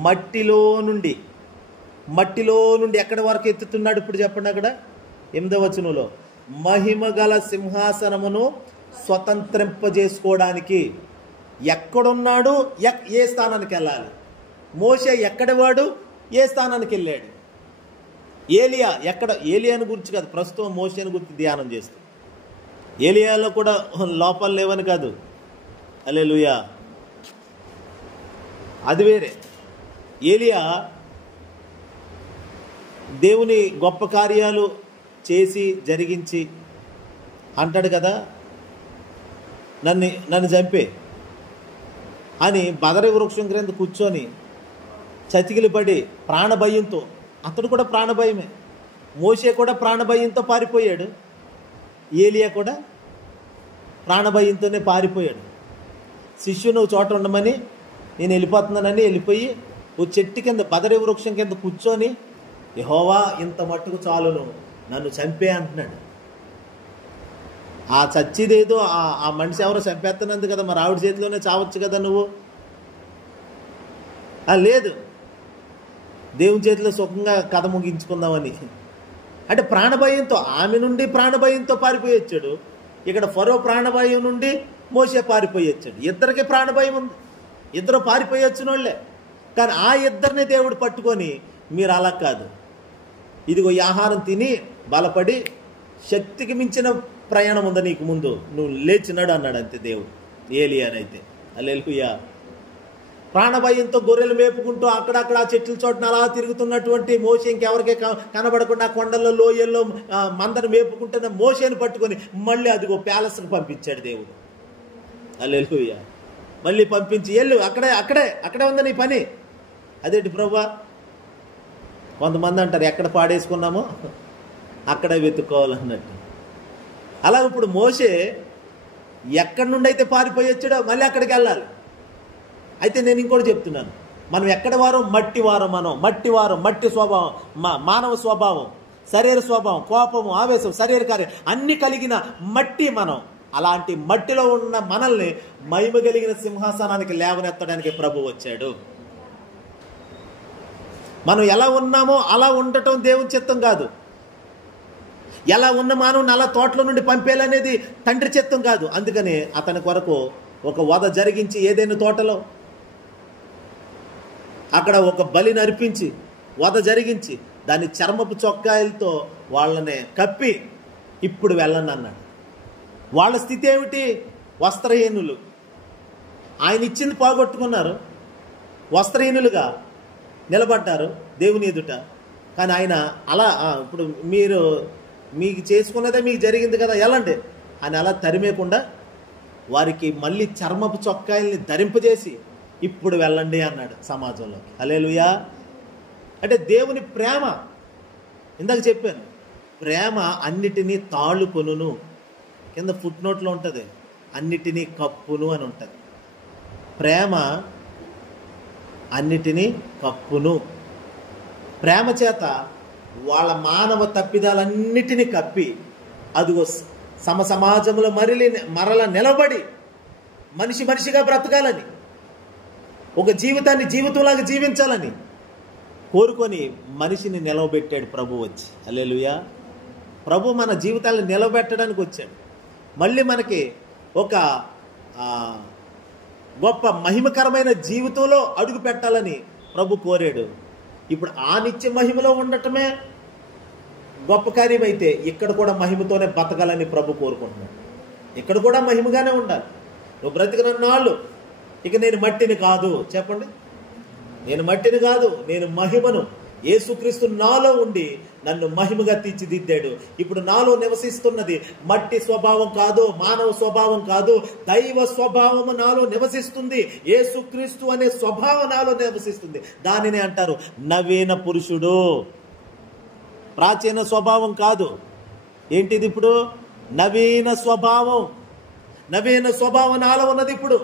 మట్టిలో నుండి. మట్టిలో నుండి ఎక్కడి వరకు ఎత్తుతున్నాడు ఇప్పుడు చెప్పండి. అక్కడ 8వ వచనంలో మహిమగల సింహాసనమును స్వతంత్రింపజేసుకోవడానికి ఎక్కడున్నాడు, ఏ స్థానానికి వెళ్ళాలి? మోషే ఎక్కడి వాడు, ఏ స్థానానికి వెళ్ళాడు? ఏలియా ఎక్కడ? ఏలియాని గురించి కాదు, ప్రస్తుతం మోషేని గురించి ధ్యానం చేస్తాం. ఏలియాలో కూడా లోపాలు లేవని కాదు, హల్లెలూయా, అది వేరే. ఏలియా దేవుని గొప్ప కార్యాలు చేసి జరిగించి అంటాడు కదా, నన్ను చంపే అని బదరి వృక్షం క్రింద కూర్చొని చతికిలిపడి ప్రాణభయంతో, అతడు కూడా ప్రాణభయమే, మోషే కూడా ప్రాణభయంతో పారిపోయాడు, ఏలియా కూడా ప్రాణభయంతోనే పారిపోయాడు. శిష్యును చోట ఉండమని నేను వెళ్ళిపోతున్నానని వెళ్ళిపోయి ఓ చెట్టు కింద బదరి వృక్షం కింద కూర్చొని, యెహోవా ఇంత మట్టుకు చాలును, నన్ను చంపే అంటున్నాడు. ఆ చచ్చిదేదో ఆ మనిషి ఎవరో చంపేస్తున్నందు కదా, మరి ఆవిడ చేతిలోనే చావచ్చు కదా నువ్వు. లేదు, దేవుని చేతిలో సుఖంగా కథ ముగించుకుందామని. అంటే ప్రాణభయంతో, ఆమె నుండి ప్రాణభయంతో పారిపోయి వచ్చాడు. ఇక్కడ ఫరో ప్రాణభయం నుండి మోషే పారిపోయి వచ్చాడు. ఇద్దరికి ప్రాణభయం ఉంది, ఇద్దరు పారిపోయి వచ్చిన వాళ్ళే. కానీ ఆ ఇద్దరిని దేవుడు పట్టుకొని, మీరు అలా కాదు, ఇదిగో ఈ ఆహారం తిని బలపడి శక్తికి మించిన ప్రయాణం ఉందా నీకు ముందు, నువ్వు లేచినాడు అన్నాడు అంతే దేవుడు ఏలియానైతే. హల్లెలూయా. ప్రాణభయంతో గొర్రెలు మేపుకుంటూ అక్కడక్కడ ఆ చెట్ల చోటున అలా తిరుగుతున్నటువంటి మోషే ఇంకెవరికే కనబడకుండా కొండల్లో లోయల్లో మందను మేపుకుంటున్న మోషేని పట్టుకొని మళ్ళీ అదిగో ప్యాలెస్కి పంపించాడు దేవుడు. హల్లెలూయా. మళ్ళీ పంపించి వెళ్ళు, అక్కడే ఉంది నీ పని. అదేంటి ప్రభువా? కొంతమంది అంటారు ఎక్కడ పాడేసుకున్నామో అక్కడే వెతుక్కోవాలన్నట్టు. అలా ఇప్పుడు మోషే ఎక్కడి నుండి అయితే పారిపోయి వచ్చాడో మళ్ళీ అక్కడికి వెళ్ళాలి. అయితే నేను ఇంకోటి చెప్తున్నాను, మనం ఎక్కడ వారం? మట్టి వారం. మనం మట్టి వారం, మట్టి స్వభావం, మానవ స్వభావం. శరీర స్వభావం, కోపము, ఆవేశం, శరీర కార్యం అన్ని కలిగిన మట్టి మనం. అలాంటి మట్టిలో ఉన్న మనల్ని మహిమ కలిగిన సింహాసనానికి లేవనెత్తడానికి ప్రభు వచ్చాడు. మనం ఎలా ఉన్నామో అలా ఉండటం దేవుని చిత్తం కాదు. ఎలా ఉన్న మానవుని అలా తోటలో నుండి పంపేయాలనేది తండ్రి చిత్తం కాదు. అందుకని అతని కొరకు ఒక వధ జరిగించి ఏదైనా తోటలో అక్కడ ఒక బలిని అర్పించి వధ జరిగించి దాన్ని చర్మపు చొక్కాయలతో వాళ్ళని కప్పి ఇప్పుడు వెళ్ళండి అన్నాడు. వాళ్ళ స్థితి ఏమిటి? వస్త్రహీనులు. ఆయన ఇచ్చింది పోగొట్టుకున్నారు, వస్త్రహీనులుగా నిలబడ్డారు దేవుని ఎదుట. కానీ ఆయన అలా ఇప్పుడు మీకు చేసుకున్నదే మీకు జరిగింది కదా, వెళ్ళండి అని అలా తరిమేయకుండా వారికి మళ్ళీ చర్మపు చొక్కాయల్ని ధరింపజేసి ఇప్పుడు వెళ్ళండి అన్నాడు సమాజంలోకి. హల్లెలూయా. అంటే దేవుని ప్రేమ, ఇందాక చెప్పాను, ప్రేమ అన్నిటినీ తాళుకొనును. కింద ఫుట్ నోట్లో ఉంటుంది, అన్నిటినీ కప్పును అని ఉంటుంది. ప్రేమ అన్నిటినీ కప్పును. ప్రేమ చేత వాళ్ళ మానవ తప్పిదాలన్నిటినీ కప్పి అదిగో సమాజంలో మరల నిలబడి మనిషిగా బ్రతకాలని, ఒక జీవితాన్ని జీవితంలాగా జీవించాలని కోరుకొని మనిషిని నిలవబెట్టాడు ప్రభు వచ్చి. హల్లెలూయా. ప్రభు మన జీవితాలను నిలబెట్టడానికి వచ్చాడు. మళ్ళీ మనకి ఒక గొప్ప మహిమకరమైన జీవితంలో అడుగు పెట్టాలని ప్రభు కోరాడు. ఇప్పుడు ఆ నిత్య మహిమలో ఉండటమే గొప్ప కార్యం అయితే ఇక్కడ కూడా మహిమతోనే బతకాలని ప్రభు కోరుకుంటున్నాడు. ఇక్కడ కూడా మహిమగానే ఉండాలి. నువ్వు బ్రతికిన నాళ్ళు ఇక నేను మట్టిని కాదు, చెప్పండి, నేను మట్టిని కాదు, నేను మహిమను. యేసుక్రీస్తు నాలో ఉండి నన్ను మహిమగా తీర్చిదిద్దాడు. ఇప్పుడు నాలో నివసిస్తున్నది మట్టి స్వభావం కాదు, మానవ స్వభావం కాదు, దైవ స్వభావము నాలో నివసిస్తుంది. యేసుక్రీస్తు అనే స్వభావం నాలో నివసిస్తుంది. దానిని అంటారు నవీన పురుషుడు. ప్రాచీన స్వభావం కాదు. ఏంటిది ఇప్పుడు? నవీన స్వభావం. నవీన స్వభావం నాలో ఉన్నది ఇప్పుడు.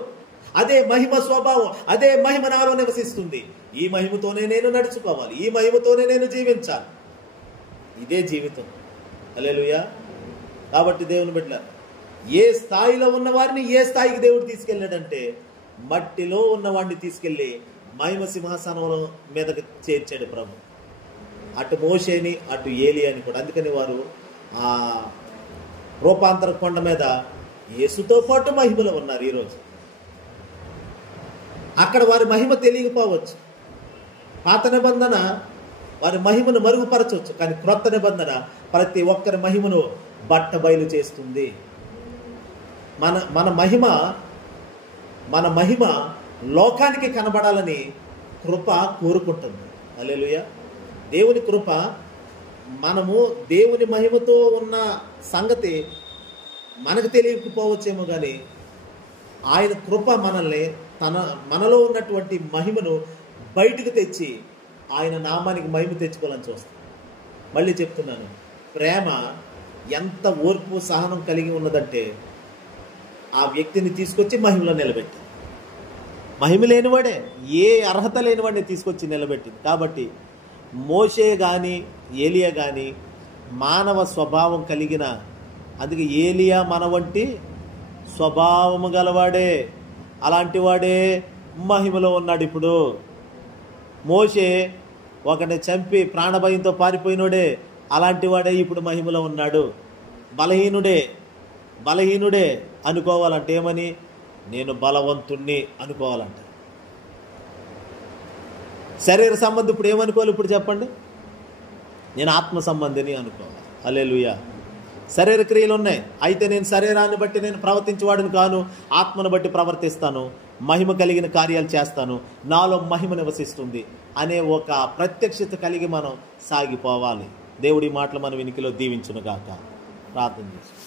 అదే మహిమ స్వభావం, అదే మహిమ నాలో నివసిస్తుంది. ఈ మహిమతోనే నేను నడుచుకోవాలి, ఈ మహిమతోనే నేను జీవించాలి. ఇదే జీవితం. హల్లెలూయా. కాబట్టి దేవుని బిడ్డలారా, ఏ స్థాయిలో ఉన్న వారిని ఏ స్థాయికి దేవుడు తీసుకెళ్ళాడంటే మట్టిలో ఉన్నవాడిని తీసుకెళ్ళి మహిమ సింహాసనం మీదకి చేర్చాడు ప్రభు. అటు మోషేని అటు ఏలియాని కూడా. అందుకని వారు ఆ రూపాంతర కొండ మీద యేసుతో పాటు మహిమలో ఉన్నారు. ఈరోజు అక్కడ వారి మహిమ తెలియకపోవచ్చు. పాత నిబంధన వారి మహిమను మరుగుపరచవచ్చు, కానీ క్రొత్త నిబంధన ప్రతి ఒక్కరి మహిమను బట్టబయలు చేస్తుంది. మన మహిమ లోకానికి కనబడాలని కృప కోరుకుంటుంది. హల్లెలూయా. దేవుని కృప, మనము దేవుని మహిమతో ఉన్న సంగతి మనకు తెలియకపోవచ్చేమో, కానీ ఆయన కృప మనల్ని మనలో ఉన్నటువంటి మహిమను బయటకు తెచ్చి ఆయన నామానికి మహిమ తెచ్చుకోవాలని చూస్తాం. మళ్ళీ చెప్తున్నాను, ప్రేమ ఎంత ఓర్పు సహనం కలిగి ఉన్నదంటే ఆ వ్యక్తిని తీసుకొచ్చి మహిమలో నిలబెట్టింది. మహిమ లేనివాడే, ఏ అర్హత లేనివాడిని తీసుకొచ్చి నిలబెట్టింది. కాబట్టి మోషే కానీ ఏలియా కానీ మానవ స్వభావం కలిగిన, అందుకే ఏలియా మన వంటి స్వభావము గలవాడే, అలాంటి వాడే మహిమలో ఉన్నాడు. ఇప్పుడు మోషే ఒకరిని చంపి ప్రాణభయంతో పారిపోయినోడే, అలాంటి వాడే ఇప్పుడు మహిమలో ఉన్నాడు. బలహీనుడే అనుకోవాలంటే ఏమని? నేను బలవంతుణ్ణి అనుకోవాలంట. శరీర సంబంధం ఇప్పుడు ఏమనుకోవాలి? ఇప్పుడు చెప్పండి, నేను ఆత్మ సంబంధిని అనుకోవాలి. హల్లెలూయా. శరీర క్రియలు ఉన్నాయి, అయితే నేను శరీరాన్ని బట్టి నేను ప్రవర్తించేవాడిని కాను, ఆత్మను బట్టి ప్రవర్తిస్తాను, మహిమ కలిగిన కార్యాలు చేస్తాను, నాలో మహిమ నివసిస్తుంది అనే ఒక ప్రత్యక్షత కలిగి మనం సాగిపోవాలి. దేవుడి మాటలు మన వెనుకలో దీవించునుగాక. ప్రార్థన చేస్తాం.